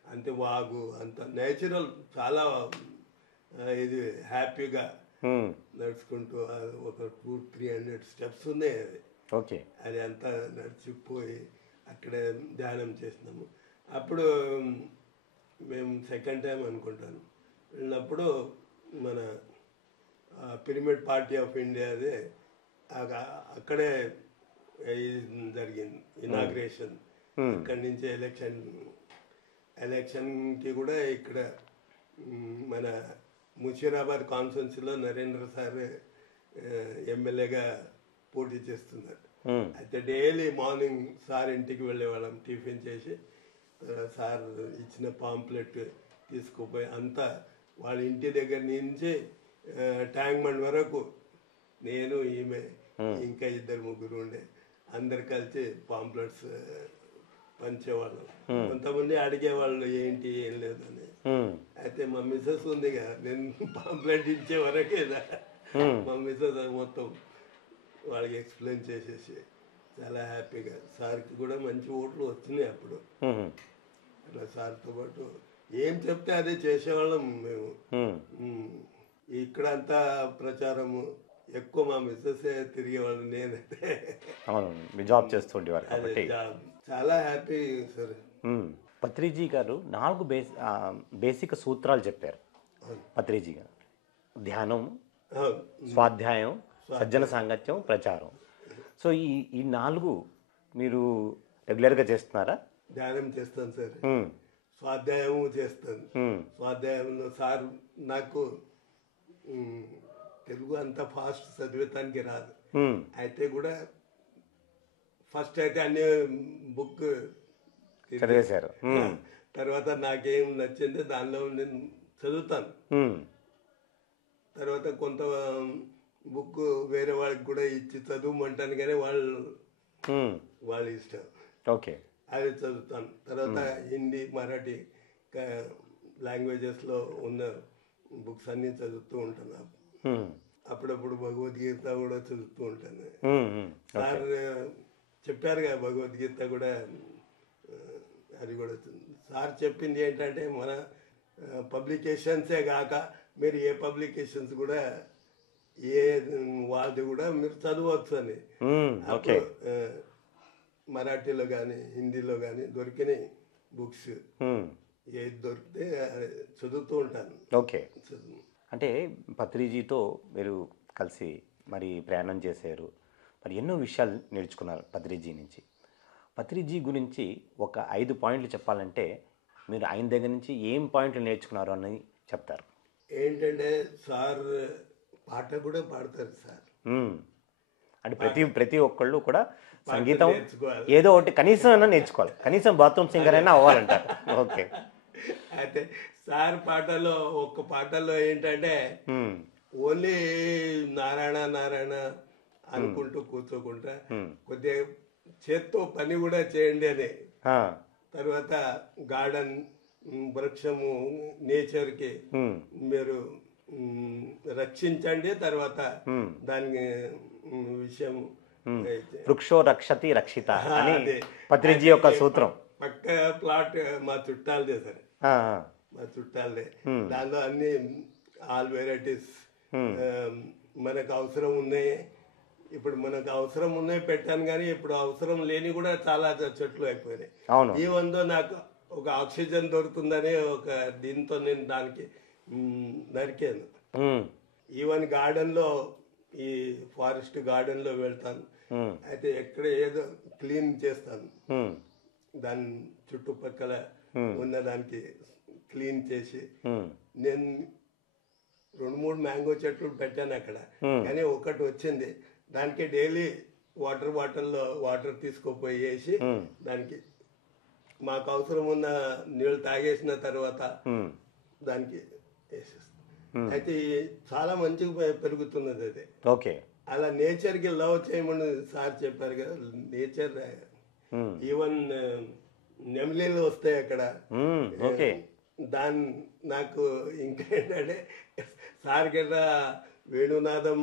అంతే వాగు అంత నేచురల్, చాలా ఇది హ్యాపీగా నడుచుకుంటూ ఒక 200-300 స్టెప్స్ ఉన్నాయి. అది ఓకే, అది అంతా నడిచిపోయి అక్కడ ధ్యానం చేసినాము. అప్పుడు మేము సెకండ్ టైం అనుకుంటాను వెళ్ళినప్పుడు మన పిరమిడ్ పార్టీ ఆఫ్ ఇండియాదే అక్కడే జరిగింది ఇనాగ్రేషన్. అక్కడి నుంచి ఎలక్షన్కి కూడా ఇక్కడ మన ముషీరాబాద్ కాన్స్టిట్యున్సీలో నరేంద్ర సార్ ఎమ్మెల్యేగా పోటీ చేస్తున్నారు. అయితే డైలీ మార్నింగ్ సార్ ఇంటికి వెళ్ళేవాళ్ళం, టిఫిన్ చేసి సార్ ఇచ్చిన పాంప్లెట్ తీసుకుపోయి అంతా వాళ్ళ ఇంటి దగ్గర నుంచి ట్యాంక్ బండ్ వరకు నేను, ఈమె, ఇంకా 2-3 ఉండే, అందరు కలిసి పాంప్లెట్స్ పంచేవాళ్ళం. కొంతమంది అడిగేవాళ్ళు ఏంటి ఏం లేదని. అయితే మా మిస్సెస్ ఉంది కదా, నేను పాంప్లెట్ ఇచ్చే వరకే మా మిస్సెస్ మొత్తం వాళ్ళకి ఎక్స్ప్లెయిన్ చేసేసి చాలా హ్యాపీగా. సార్కి కూడా మంచి ఓట్లు వచ్చినాయి అప్పుడు. అట్లా సార్తో పాటు ఏం చెప్తే అదే చేసేవాళ్ళం మేము. ఇక్కడ అంతా ప్రచారము ఎక్కువ మా మిస్సెస్ తిరిగేవాళ్ళు, నేనైతే జాబ్ చేస్తుండేవారు. చాలా హ్యాపీ సార్. పత్రిజీ గారు 4 బేసిక్ సూత్రాలు చెప్పారు. పత్రిజీ గారు ధ్యానం, స్వాధ్యాయం, సజ్జన సాంగత్యం, ప్రచారం. సో ఈ 4 మీరు రెగ్యులర్గా చేస్తున్నారా? ధ్యానం చేస్తాను సార్, స్వాధ్యాయం చేస్తాను. స్వాధ్యాయంలో సార్ నాకు తెలుగు అంత ఫాస్ట్ చదివేతానికి రాదు, అయితే కూడా ఫస్ట్ అయితే అన్ని బుక్ చదివేశారు. తర్వాత నాకేం నచ్చింది దానిలో నేను చదువుతాను. తర్వాత కొంత బుక్ వేరే వాళ్ళకి కూడా ఇచ్చి చదువుమంటాను, కానీ వాళ్ళ ఇష్టం. ఓకే, అది చదువుతాను. తర్వాత హిందీ, మరాఠీ లాంగ్వేజెస్లో ఉన్న బుక్స్ అన్నీ చదువుతూ ఉంటాను. అప్పుడప్పుడు భగవద్గీత కూడా చదువుతూ ఉంటాను. సార్ చెప్పారు కదా భగవద్గీత కూడా, అది కూడా సార్ చెప్పింది ఏంటంటే మన పబ్లికేషన్సే కాక మీరు ఏ పబ్లికేషన్స్ కూడా ఏ వాళ్ళది కూడా మీరు చదవచ్చు అని. మరాఠీలో కానీ హిందీలో కానీ దొరికిన బుక్స్ ఏది దొరికితే చదువుతూ ఉంటాను. ఓకే, అంటే పత్రిజీతో మీరు కలిసి మరి ప్రయాణం చేశారు, మరి ఎన్నో విషయాలు నేర్చుకున్నారు పత్రిజీ నుంచి. పత్రిజీ గురించి ఒక 5 పాయింట్లు చెప్పాలంటే మీరు ఆయన దగ్గర నుంచి ఏం పాయింట్లు నేర్చుకున్నారు అని చెప్తారు? ఏంటంటే సార్ పాట కూడా పాడతారు సార్. అంటే ప్రతి ఒక్కళ్ళు కూడా సంగీతం ఏదో ఒకటి కనీసం అయినా నేర్చుకోవాలి, కనీసం బాత్రూమ్ సింగర్ అయినా అవ్వాలంటారు. ఓకే, అయితే సార్ పాటలో ఒక్క పాటలో ఏంటంటే ఓన్లీ నారాయణ నారాయణ అనుకుంటూ కూర్చోకుండా కొద్దిగా చేత్తో పని కూడా చేయండి అని, తర్వాత గార్డెన్, వృక్షము, నేచర్కి మీరు రక్షించండి, తర్వాత దాని విషయం వృక్షో రక్షతి రక్షిత అని పత్రిజీ యొక్క సూత్రం. పక్క ప్లాట్ మా చుట్టాలు చేశారు, మా చుట్టాలే. దానిలో అన్ని ఆల్ వెరైటీస్ మనకు అవసరం ఉన్నాయి. ఇప్పుడు మనకు అవసరం ఉన్నాయి పెట్టాను, కానీ ఇప్పుడు అవసరం లేని కూడా చాలా చెట్లు అయిపోయినాయి. ఈ వందో నాకు ఒక ఆక్సిజన్ దొరుకుతుందని ఒక దీంతో నేను దానికి నరికాను. ఈవెన్ గార్డెన్ లో, ఈ ఫారెస్ట్ గార్డెన్ లో వెళ్తాను, అయితే ఎక్కడ ఏదో క్లీన్ చేస్తాను, దాని చుట్టుపక్కల ఉన్న దానికి క్లీన్ చేసి. నేను 2-3 మ్యాంగో చెట్లు పెట్టాను అక్కడ, కానీ ఒకటి వచ్చింది. దానికి డైలీ వాటర్ బాటిల్లో వాటర్ తీసుకుపోయి వేసి దానికి మాకు అవసరం ఉన్న నీళ్ళు తాగేసిన తర్వాత దానికి వేసేస్తాం. అయితే చాలా మంచిగా పెరుగుతున్నది అది. ఓకే, అలా నేచర్ కి లవ్ చేయమని సార్ చెప్పారు కదా. నేచర్ ఈవెన్ నెమలీలు వస్తాయి అక్కడ. దాని నాకు ఇంకా ఏంటంటే సార్ కదా వేణునాదం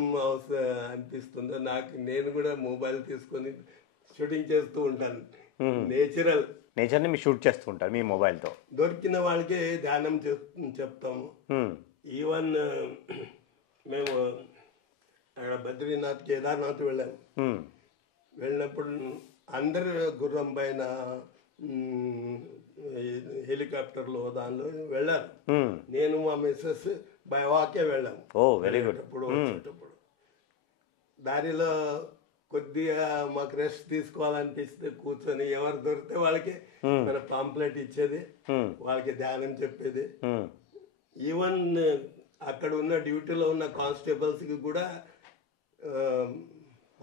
అనిపిస్తుందో నాకు. నేను కూడా మొబైల్ తీసుకొని షూటింగ్ చేస్తూ ఉంటాను. నేచర్ని మీరు షూట్ చేస్తూ ఉంటారు మీ మొబైల్తో. దొరికిన వాళ్ళకి ధ్యానం చెప్తాము. ఈవెన్ మేము అక్కడ బద్రీనాథ్, కేదార్నాథ్ వెళ్ళినప్పుడు అందరు గుర్రం పైన, హెలికాప్టర్లో దానిలో వెళ్ళారు. నేను మా మిస్సెస్ బై వాకే వెళ్ళాము. వచ్చేటప్పుడు దారిలో కొద్దిగా మాకు రెస్ట్ తీసుకోవాలనిపిస్తే కూర్చొని ఎవరు దొరికితే వాళ్ళకి మన పాంప్లెట్ ఇచ్చేది, వాళ్ళకి ధ్యానం చెప్పేది. ఈవెన్ అక్కడ ఉన్న డ్యూటీలో ఉన్న కానిస్టేబుల్స్ కి కూడా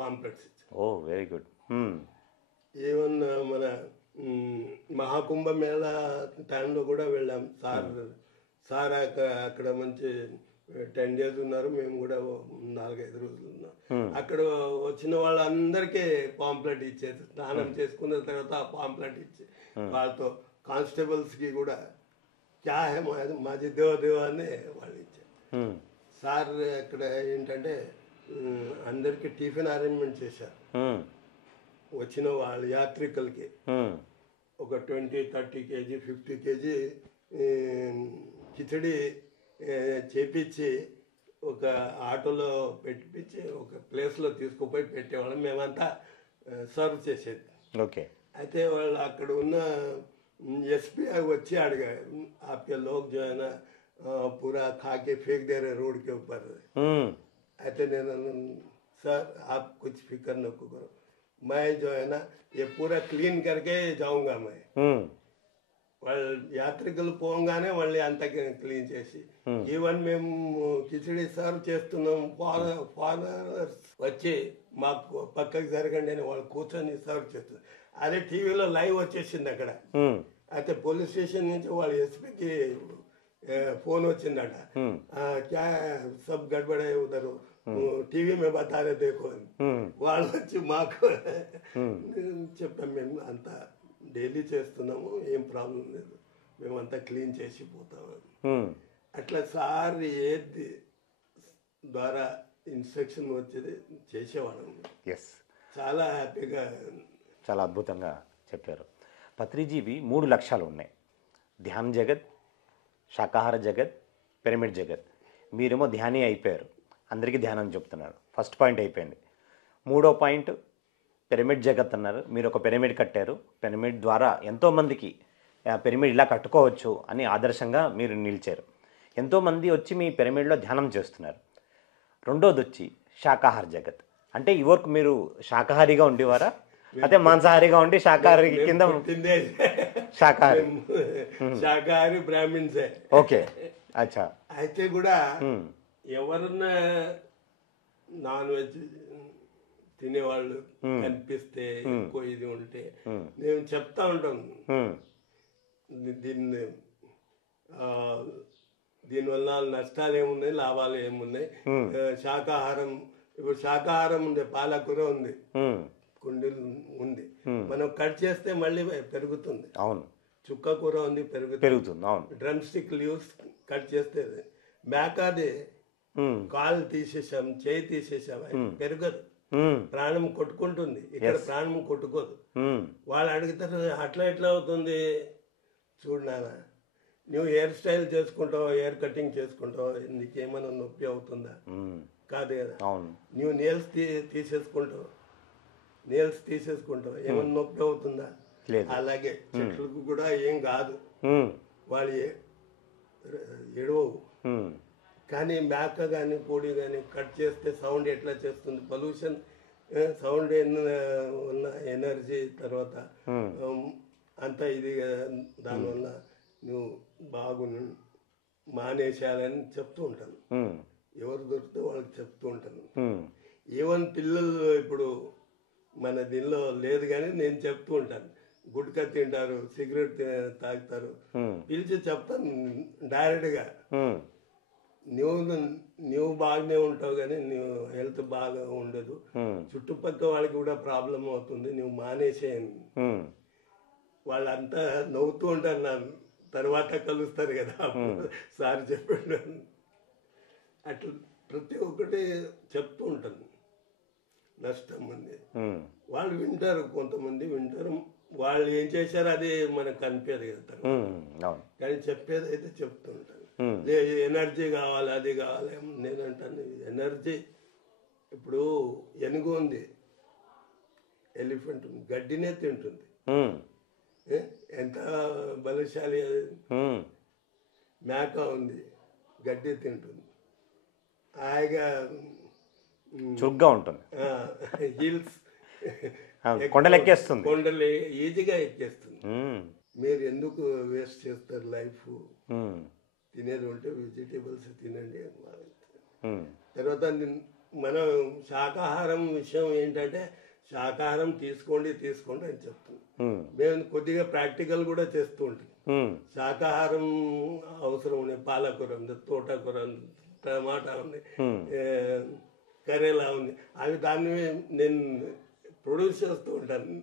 పాంప్లెట్స్ ఇచ్చారు. Very good. ఈవెన్ మన మహాకుంభమేళ టైంలో కూడా వెళ్ళాం. సార్ అక్కడ మంచి 10 days ఉన్నారు, మేము కూడా 4-5 రోజులు ఉన్నాం. అక్కడ వచ్చిన వాళ్ళందరికీ పాంప్లెట్ ఇచ్చేది. స్నానం చేసుకున్న తర్వాత ఆ పాంప్లెట్ ఇచ్చి వాళ్ళతో కానిస్టేబుల్స్ కి కూడా క్యా హే మాజీ దేవ అని వాళ్ళు ఇచ్చారు. సార్ అక్కడ ఏంటంటే అందరికి టిఫిన్ అరేంజ్మెంట్ చేశారు. వచ్చిన వాళ్ళ యాత్రికులకి ఒక 20-30 kg 50 kg కిచడి చేపించి ఒక ఆటోలో పెట్టించి ఒక ప్లేస్లో తీసుకుపోయి పెట్టేవాళ్ళం. మేమంతా సర్వ్ చేసేది. ఓకే. అయితే వాళ్ళు అక్కడ ఉన్న ఎస్పీ వచ్చి అడిగారు, आपके लोग जो है ना पूरा खा के फेंक दे रहे रोड के ऊपर. అయితే నేను, सर आप कुछ फिक्र न करो, मैं जो है ना ये पूरा क्लीन करके जाऊंगा मैं. వాళ్ళు యాత్రికులు పోగానే మళ్ళీ అంతా క్లీన్ చేసి. ఈవెన్ మేము కిచడి సర్వ్ చేస్తున్నాం, ఫారినర్స్ వచ్చి మాకు పక్కకి జరగండి అని వాళ్ళు కూర్చొని సర్వ్ చేస్తున్నారు. అదే టీవీలో లైవ్ వచ్చేసింది అక్కడ. అయితే పోలీస్ స్టేషన్ నుంచి వాళ్ళ ఎస్పీకి ఫోన్ వచ్చిందట, క్యా సబ్ గడబడే ఉదరు టీవీ మే బతారే దేఖో అని. వాళ్ళు వచ్చి మాకు చెప్పాం, మేము అంతా డైలీ చేస్తున్నాము, ఏం ప్రాబ్లం లేదు, మేమంతా క్లీన్ చేసి పోతామని. అట్లా సార్ ఏది ద్వారా ఇన్స్ట్రక్షన్ వచ్చేది చేసేవాళ్ళం. చాలా హ్యాపీగా, చాలా అద్భుతంగా చెప్పారు. పత్రిజీవి 3 లక్ష్యాలు ఉన్నాయి: ధ్యాన జగత్, శాకాహార జగత్, పిరమిడ్ జగత్. మీరేమో ధ్యాని అయిపోయారు, అందరికీ ధ్యానం చెప్తున్నారు. ఫస్ట్ పాయింట్ అయిపోయింది. 3వ పాయింట్ పిరమిడ్ జగత్ అన్నారు. మీరు ఒక పిరమిడ్ కట్టారు. పిరమిడ్ ద్వారా ఎంతోమందికి పిరమిడ్ ఇలా కట్టుకోవచ్చు అని ఆదర్శంగా మీరు నిలిచారు. ఎంతోమంది వచ్చి మీ పిరమిడ్లో ధ్యానం చేస్తున్నారు. రెండోది వచ్చి శాకాహార జగత్. అంటే ఈ వరకు మీరు శాకాహారిగా ఉండేవారా, అదే మాంసాహారిగా ఉండి శాకాహారి కింద? శాకాహారి బ్రాహ్మిన్స్. ఓకే, అచ్చా. అయితే కూడా ఎవరన్నా నాన్ వెజ్ తినేవాళ్ళు కనిపిస్తే, ఎక్కువ ఇది ఉంటే నేను చెప్తా ఉంటాను, దీనివల్ల నష్టాలు ఏమున్నాయి, లాభాలు ఏమున్నాయి. శాకాహారం, ఇప్పుడు శాకాహారం ఉంది, పాలకూర ఉంది, కుండీలు ఉంది, మనం కట్ చేస్తే మళ్ళీ పెరుగుతుంది. అవును. చుక్క కూర ఉంది, పెరుగుతుంది. అవును. డ్రమ్ స్టిక్ లీవ్స్ కట్ చేస్తే మేకాది కాలు తీసేసాం, చేయి తీసేసాం, పెరగదు, ప్రాణం కొట్టుకుంటుంది. ఇక్కడ ప్రాణం కొట్టుకోదు. వాళ్ళు అడుగుతారు, అట్లా ఎట్లా అవుతుంది? చూడనా, నువ్వు హెయిర్ స్టైల్ చేసుకుంటావు, హెయిర్ కటింగ్ చేసుకుంటావు, నీకేమైనా నొప్పి అవుతుందా? కాదు కదా. అవును. నువ్వు నేల్స్ తీసేసుకుంటావు, ఏమైనా నొప్పి అవుతుందా? అలాగే చెట్లకు కూడా ఏం కాదు, వాళ్ళు ఎడవవు. కానీ మేక కానీ కోడి కానీ కట్ చేస్తే సౌండ్ ఎట్లా చేస్తుంది? పొల్యూషన్, సౌండ్ ఉన్న ఎనర్జీ, తర్వాత అంతా ఇది దానివల్ల నువ్వు మానేసేయాలని చెప్తూ ఉంటాను. ఎవరు దొరికితే వాళ్ళకి చెప్తూ ఉంటాను. ఈవెన్ పిల్లలు ఇప్పుడు మన దీనిలో లేదు కానీ నేను చెప్తూ ఉంటాను. గుట్కా తింటారు, సిగరెట్ తాగుతారు, పిలిచి చెప్తాను డైరెక్ట్గా, నువ్వు బాగానే ఉంటావు కానీ నువ్వు హెల్త్ బాగా ఉండదు, చుట్టుపక్కల వాళ్ళకి కూడా ప్రాబ్లం అవుతుంది, నువ్వు మానేసేయండి. వాళ్ళంతా నవ్వుతూ ఉంటారు, నా తర్వాత కలుస్తారు కదా సార్ చెప్పాడు. అట్లా ప్రతి ఒక్కటి చెప్తూ ఉంటాను. నష్టం ఉంది, వాళ్ళు వింటారు, కొంతమంది వింటారు, వాళ్ళు ఏం చేశారో అది మనకు కనిపించదు కదా. కానీ చెప్పేది అయితే చెప్తూ ఉంటాను. ఎనర్జీ కావాలి, అది కావాలి. నేనంటాను ఎనర్జీ, ఇప్పుడు ఎనుగు ఉంది, ఎలిఫెంట్ ఉంది, గడ్డినే తింటుంది, ఎంత బలశాలి. మేక ఉంది, గడ్డి తింటుంది, హాయిగా చురుగ్గా ఉంటుంది, హిల్స్ కొండలు ఎక్కేస్తుంది, కొండలు ఈజీగా ఎక్కేస్తుంది. మీరు ఎందుకు వేస్ట్ చేస్తారు లైఫ్? తినేది ఉంటే వెజిటేబుల్స్ తినండి. తర్వాత మనం శాకాహారం విషయం ఏంటంటే, శాకాహారం తీసుకోండి అని చెప్తున్నాం. మేము కొద్దిగా ప్రాక్టికల్ కూడా చేస్తూ ఉంటాం. శాకాహారం అవసరం ఉన్నాయి, పాలకూర ఉంది, తోటకూర ఉంది, టమాటా ఉంది, కరేలా ఉంది, అవి దాన్ని నేను ప్రొడ్యూస్ చేస్తూ ఉంటాను.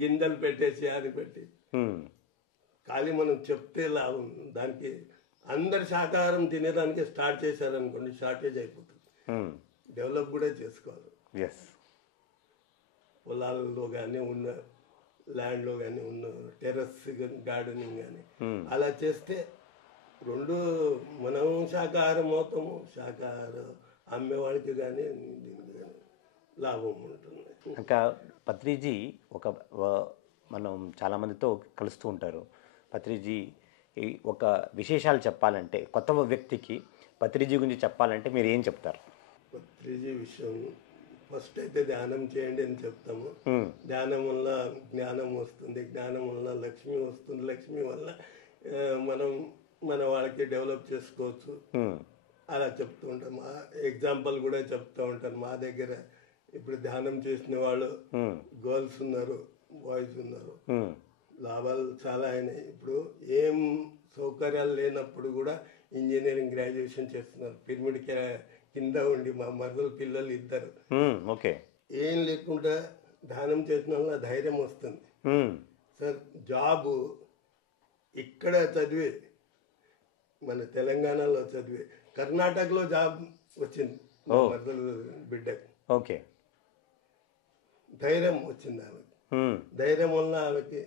గింజలు పెట్టేసి అది పెట్టి, ఖాళీ మనం చెప్తే లాభం. దానికి అందరు శాకాహారం తినేదానికి స్టార్ట్ చేశారనుకోండి, షార్టేజ్ అయిపోతుంది. డెవలప్ కూడా చేసుకోవాలి. పొలాల్లో కానీ ఉన్న ల్యాండ్లో కానీ ఉన్న టెర్రస్ గార్డెనింగ్ కానీ అలా చేస్తే రెండు మనం శాకాహారం అవుతాము, శాకాహారం అమ్మేవాడికి కానీ దీనికి కానీ లాభం ఉంటుంది. ఇంకా పత్రిజీ మనం చాలామందితో కలుస్తూ ఉంటారు. పత్రిజీ ఒక విశేషాలు చెప్పాలంటే, కొత్త వ్యక్తికి పత్రిజీ గురించి చెప్పాలంటే మీరు ఏం చెప్తారు? పత్రిజీ విషయం ఫస్ట్ అయితే ధ్యానం చేయండి అని చెప్తాము. ధ్యానం వల్ల జ్ఞానం వస్తుంది, జ్ఞానం వల్ల లక్ష్మి వస్తుంది, లక్ష్మి వల్ల మనం మన వాళ్ళకి డెవలప్ చేసుకోవచ్చు. అలా చెప్తూ ఉంటాం. ఎగ్జాంపుల్ కూడా చెప్తూ ఉంటాను. మా దగ్గర ఇప్పుడు ధ్యానం చేసిన వాళ్ళు గర్ల్స్ ఉన్నారు, బాయ్స్ ఉన్నారు, లాభాలు చాలా అయినాయి. ఇప్పుడు ఏం సౌకర్యాలు లేనప్పుడు కూడా ఇంజనీరింగ్ గ్రాడ్యుయేషన్ చేస్తున్నారు. పిరమిడ్ కింద ఉండి మా మరదల పిల్లలు ఇద్దరు. ఏం లేకుండా ధ్యానం చేసిన వల్ల ధైర్యం వస్తుంది. సార్ జాబు ఇక్కడ చదివి, మన తెలంగాణలో చదివి కర్ణాటకలో జాబ్ వచ్చింది మరదల బిడ్డకి. ధైర్యం వచ్చింది ఆమెకి. ధైర్యం వల్ల ఆమెకి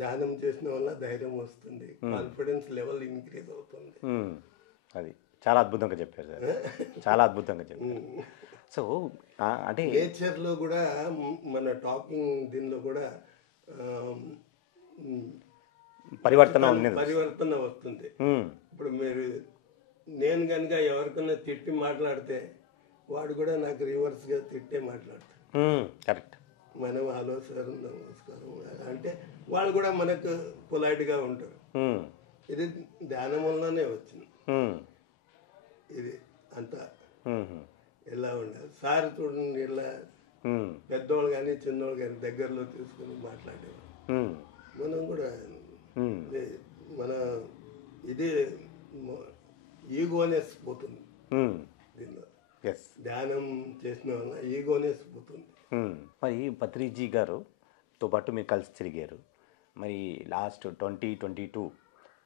ధ్యానం చేసిన వల్ల ధైర్యం వస్తుంది, కాన్ఫిడెన్స్ లెవెల్ ఇంక్రీజ్ అవుతుంది. అది చాలా అద్భుతంగా చెప్పారు సార్, చాలా అద్భుతంగా చెప్పారు. సో అంటే నేచర్లో కూడా మన టాకింగ్ దీనిలో కూడా పరివర్తన వస్తుంది. ఇప్పుడు మీరు నేను కనుక ఎవరికైనా తిట్టి మాట్లాడితే వాడు కూడా నాకు రివర్స్ గా తిట్టే మాట్లాడతాడు. కరెక్ట్. మనం హలో సార్ నమస్కారం అంటే వాళ్ళు కూడా మనకు పొలైట్ గా ఉంటారు. ఇది ధ్యానం వల్లనే వచ్చింది. ఇది అంతా ఎలా ఉండాలి సార్ చూడండి, ఇలా పెద్దోళ్ళు కానీ చిన్నోళ్ళు కానీ దగ్గరలో తీసుకుని మాట్లాడేవాళ్ళు. మనం కూడా మన ఇది ఈగోనెస్ పోతుంది దీనిలో. ధ్యానం చేసిన వల్ల ఈగోనెస్ పోతుంది. మరి పత్రిజీ గారుతో పాటు మీరు కలిసి తిరిగారు. మరి లాస్ట్ 2022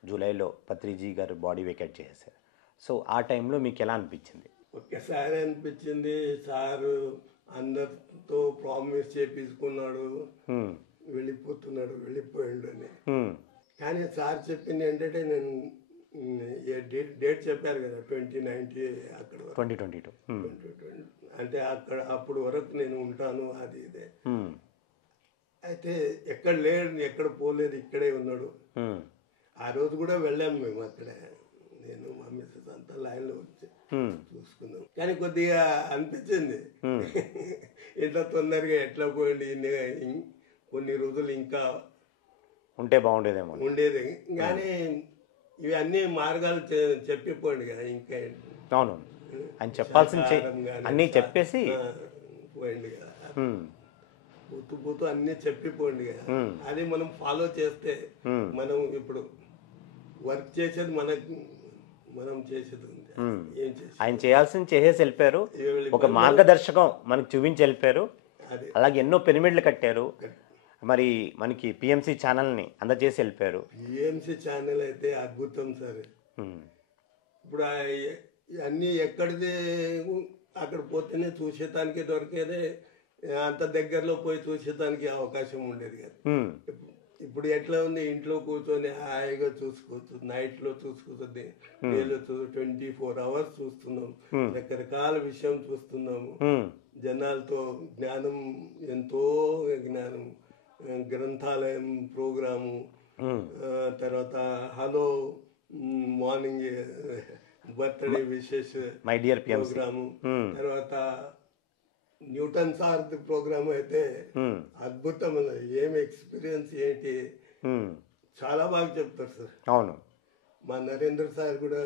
జూలైలో పత్రిజీ గారు బాడీ వేకేట్ చేశారు. సో ఆ టైంలో మీకు ఎలా అనిపించింది? ఒక్కసారి అనిపించింది, సారు అందరితో ప్రామిస్ చేపించుకున్నాడు, వెళ్ళిపోతున్నాడు, వెళ్ళిపోయాడు అని. కానీ సార్ చెప్పింది ఏంటంటే నేను డేట్ చెప్పారు కదా 2090 అక్కడ వరకు 2022. 2020. అంటే అప్పుడు వరకు నేను ఉంటాను అది ఇదే. అయితే ఎక్కడ లేడు, ఎక్కడ పోలేదు, ఇక్కడే ఉన్నాడు. ఆ రోజు కూడా వెళ్ళాము మేము అక్కడే, నేను మా మిస్సెస్ అంతా లైన్లో వచ్చి చూసుకున్నాం. కానీ కొద్దిగా అనిపించింది ఇట్లా తొందరగా ఎట్లా పోయింది, కొన్ని రోజులు ఇంకా ఉంటే బాగుండేదేమో ఉండేది. కానీ ఇవన్నీ మార్గాలు చెప్పిపోండి కదా, ఇంకా అవును ఆయన చెప్పాల్సిన అన్నీ చెప్పేసి పోయింది కదా, పోతూ అన్నీ చెప్పిపోండి కదా. అది మనం ఫాలో చేస్తే మనం ఇప్పుడు వర్క్ చేసేది మనం చేసేది ఉంది. ఏం చేసి ఆయన చేయాల్సింది చేసేసి వెళ్ళిపోయారు, ఒక మార్గదర్శకం మనకు చూపించి వెళ్ళిపోయారు. అలాగే ఎన్నో పిరమిడ్లు కట్టారు, మరి మనకి పిఎంసి ఛానల్ని అందజేసి వెళ్ళిపోయారు. పిఎంసి ఛానల్ అయితే అద్భుతం సార్. ఇప్పుడు అన్నీ ఎక్కడిది అక్కడ పోతేనే చూసేదానికి దొరికేదే, అంత దగ్గరలో పోయి చూసేదానికి అవకాశం ఉండేది కదా. ఇప్పుడు ఎట్లా ఉంది, ఇంట్లో కూర్చొని హాయిగా చూసుకోవచ్చు, నైట్ లో చూసుకోవచ్చు, డేలో 24 hours చూస్తున్నాం, రకరకాల విషయం చూస్తున్నాము. జనాలతో జ్ఞానం, ఎంతో జ్ఞానం, గ్రంథాలయం ప్రోగ్రాము, తర్వాత హలో మార్నింగ్ బర్త్డే విశేష మై డియర్ ప్రోగ్రాము, తర్వాత న్యూటన్ సార్ ప్రోగ్రామ్ అయితే అద్భుతం. ఏం ఎక్స్పీరియన్స్ ఏంటి, చాలా బాగా చెప్తారు సార్. అవును, మా నరేంద్ర సార్ కూడా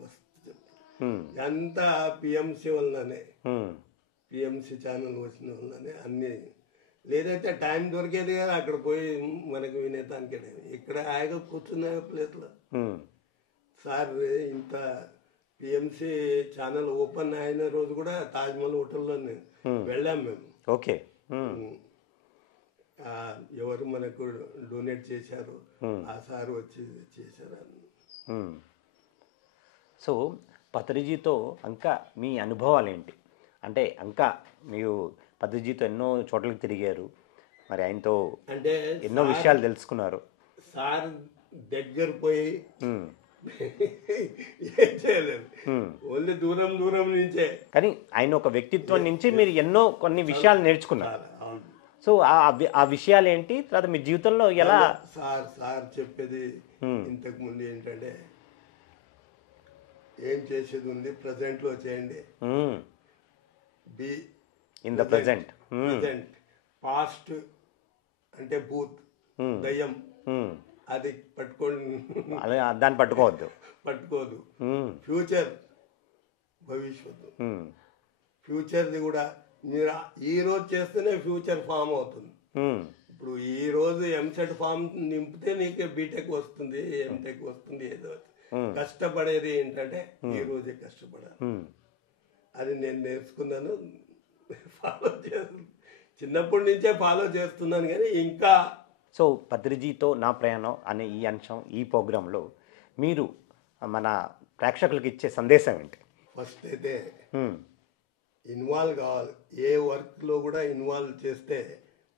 మస్తు చెప్తారు. అంతా పిఎంసి వల్లనే, పిఎంసి ఛానల్ వచ్చిన వల్లనే అన్ని. లేదైతే టైం దొరికేది కదా అక్కడ పోయి మనకు వినేదానికి. ఇక్కడ హాయిగా కూర్చున్న ప్లేస్లో సార్ ఇంత పిఎంసి ఛానల్ ఓపెన్ అయిన రోజు కూడా తాజ్మహల్ హోటల్లో వెళ్ళాం మేము. ఓకే, ఎవరు మనకు డొనేట్ చేశారు ఆ సార్ వచ్చి చేశారు. సో పత్రిజీతో ఇంకా మీ అనుభవాలు ఏంటి? అంటే ఇంకా మీరు పత్రిజీతో ఎన్నో చోట్లకి తిరిగారు, మరి ఆయనతో అంటే ఎన్నో విషయాలు తెలుసుకున్నారు. సార్ దగ్గర పోయి ఏం చేయలేదు, ఓన్లీ దూరం నుంచే. కానీ ఆయన ఒక వ్యక్తిత్వం నుంచి మీరు ఎన్నో కొన్ని విషయాలు నేర్చుకున్నారు. సో ఆ విషయాలు ఏంటి, తర్వాత మీ జీవితంలో ఎలా? సార్ చెప్పేది ఇంతకు ముందు ఏంటంటే, ఏం చేసేది ఉంది ప్రజెంట్ లో చేయండి, be in the present. Past అంటే భూత్ దయ్యం, అది పట్టుకోండి, దాన్ని పట్టుకోవద్దు. ఫ్యూచర్ భవిష్యత్తు, ఫ్యూచర్ది కూడా మీరు ఈ రోజు చేస్తేనే ఫ్యూచర్ ఫామ్ అవుతుంది. ఇప్పుడు ఈ రోజు ఎంసెట్ ఫామ్ నింపితే నీకు బీటెక్ వస్తుంది, ఎంటెక్ వస్తుంది, ఏదో కష్టపడేది ఏంటంటే ఈ రోజే కష్టపడాలి. అది నేను నేర్చుకున్నాను, ఫాలో చేస్తున్నాను, చిన్నప్పటి నుంచే ఫాలో చేస్తున్నాను. కానీ ఇంకా సో పత్రిజీతో నా ప్రయాణం అనే ఈ అంశం, ఈ ప్రోగ్రాంలో మీరు మన ప్రేక్షకులకు ఇచ్చే సందేశం ఏంటి? ఫస్ట్ అయితే ఇన్వాల్వ్ కావాలి. ఏ వర్క్లో కూడా ఇన్వాల్వ్ చేస్తే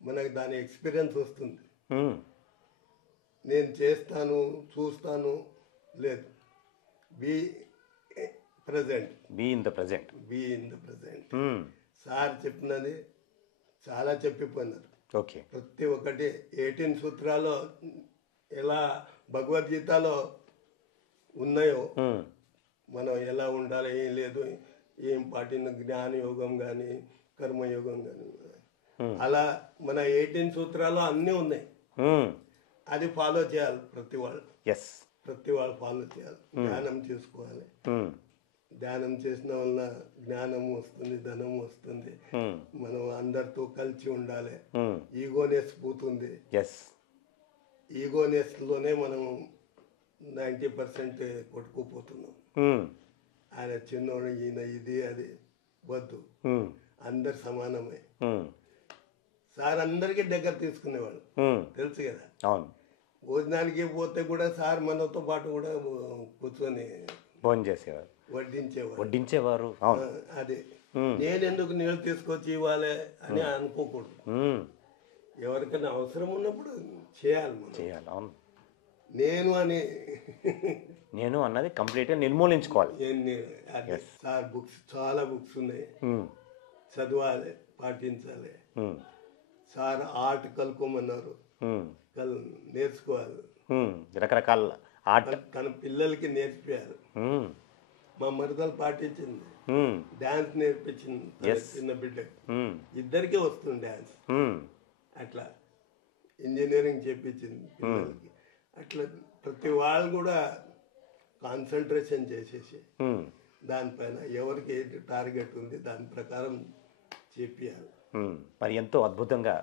మనకు దాని ఎక్స్పీరియన్స్ వస్తుంది. నేను చేస్తాను, చూస్తాను లేదు, be present, be in the present. Sir చెప్పినది చాలా చెప్పిపోయినారు. ఓకే, ప్రతి ఒక్కటి 18 సూత్రాలు ఎలా భగవద్గీతలో ఉన్నాయో మనం ఎలా ఉండాలి, ఏం లేదు, ఏం పాటిన జ్ఞాన యోగం కానీ కర్మయోగం కానీ అలా మన 18 సూత్రాలు అన్నీ ఉన్నాయి. అది ఫాలో చేయాలి ప్రతి వాళ్ళు ఫాలో చేయాలి. ధ్యానం చేసుకోవాలి. ధ్యానం చేసిన వల్ల జ్ఞానం వస్తుంది, ధనం వస్తుంది, మనం అందరితో కలిసి ఉండాలి, ఈగోనెస్ పోతుంది. ఈగోనెస్ లోనే మనం 90% కొట్టుకుపోతున్నాం. ఆయన చిన్నోడు, ఈయన ఇది అది వద్దు, అందరు సమానమే. సార్ అందరికీ దగ్గర తీసుకునేవాడు, తెలుసు కదా. భోజనానికి పోతే కూడా సార్ మనతో పాటు కూడా కూర్చొని భోజనం చేసేవారు, వడ్డించేవారు. అదే నేనెందుకు నీళ్ళు తీసుకొచ్చి ఇవ్వాలి అని అనుకోకూడదు. ఎవరికైనా అవసరం ఉన్నప్పుడు చేయాలి. అవును. నేను అని నేను అన్నది కంప్లీట్గా నిర్మూలించుకోవాలి. అది సార్ బుక్స్ చాలా బుక్స్ ఉన్నాయి, చదవాలి, పాటించాలి. సార్ ఆర్ట్ కలుకోమన్నారు, నేర్చుకోవాలి. రకరకాల ఆర్ట్ తన పిల్లలకి నేర్పించారు. మా మరదలు పాటించింది, డాన్స్ నేర్పించింది చిన్న బిడ్డకి, ఇద్దరికీ వస్తుంది డాన్స్. అట్లా ఇంజనీరింగ్ చెప్పించింది పిల్లలకి. అట్లా ప్రతి వాళ్ళు కూడా కాన్సన్ట్రేషన్ చేసేసి దానిపైన ఎవరికి ఏంటి టార్గెట్ ఉంది దాని ప్రకారం చెప్పాలి. మరి ఎంతో అద్భుతంగా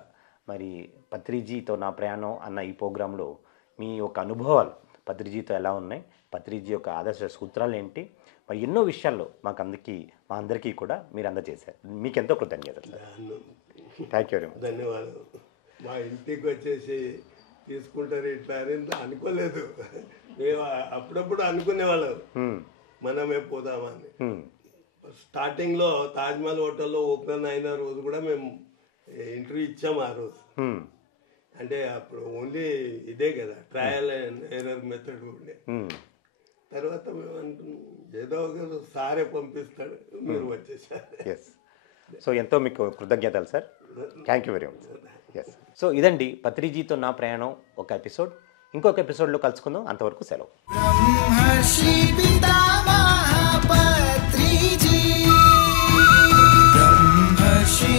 మరి పత్రిజీతో నా ప్రయాణం అన్న ఈ ప్రోగ్రాంలో మీ యొక్క అనుభవాలు పత్రిజీతో ఎలా ఉన్నాయి, పత్రిజీ యొక్క ఆదర్శ సూత్రాలు ఏంటి, మరి ఎన్నో విషయాల్లో మా అందరికీ కూడా మీరు అందజేశారు. మీకు ఎంతో కృతజ్ఞతలు. Thank you very much. ధన్యవాదాలు. మా ఇంటికి వచ్చేసి తీసుకుంటారు ఇట్లా అని అనుకోలేదు. మేము అప్పుడప్పుడు అనుకునేవాళ్ళం మనమే పోదామని. స్టార్టింగ్ లో తాజ్మహల్ హోటల్లో ఓపెన్ అయిన రోజు కూడా మేము ఇంటర్వ్యూ ఇచ్చాము. ఆ రోజు అంటే అప్పుడు ఓన్లీ ఇదే కదా, ట్రయల్ అండ్ ఎర్రర్ మెథడ్ ఉండే. తర్వాత మేము అనుకున్నాం ఏదో ఒక సారే పంపిస్తాడు, మీరు వచ్చేసారు. సో ఎంతో మీకు కృతజ్ఞతలు sir. Thank you very much. Yes. So ఇదండి పత్రిజీతో నా ప్రయాణం ఒక ఎపిసోడ్. ఇంకొక ఎపిసోడ్లో కలుసుకుందాం. అంతవరకు సెలవు. ब्रह्मर्षि पितामह पत्रिजी, ब्रह्मर्षि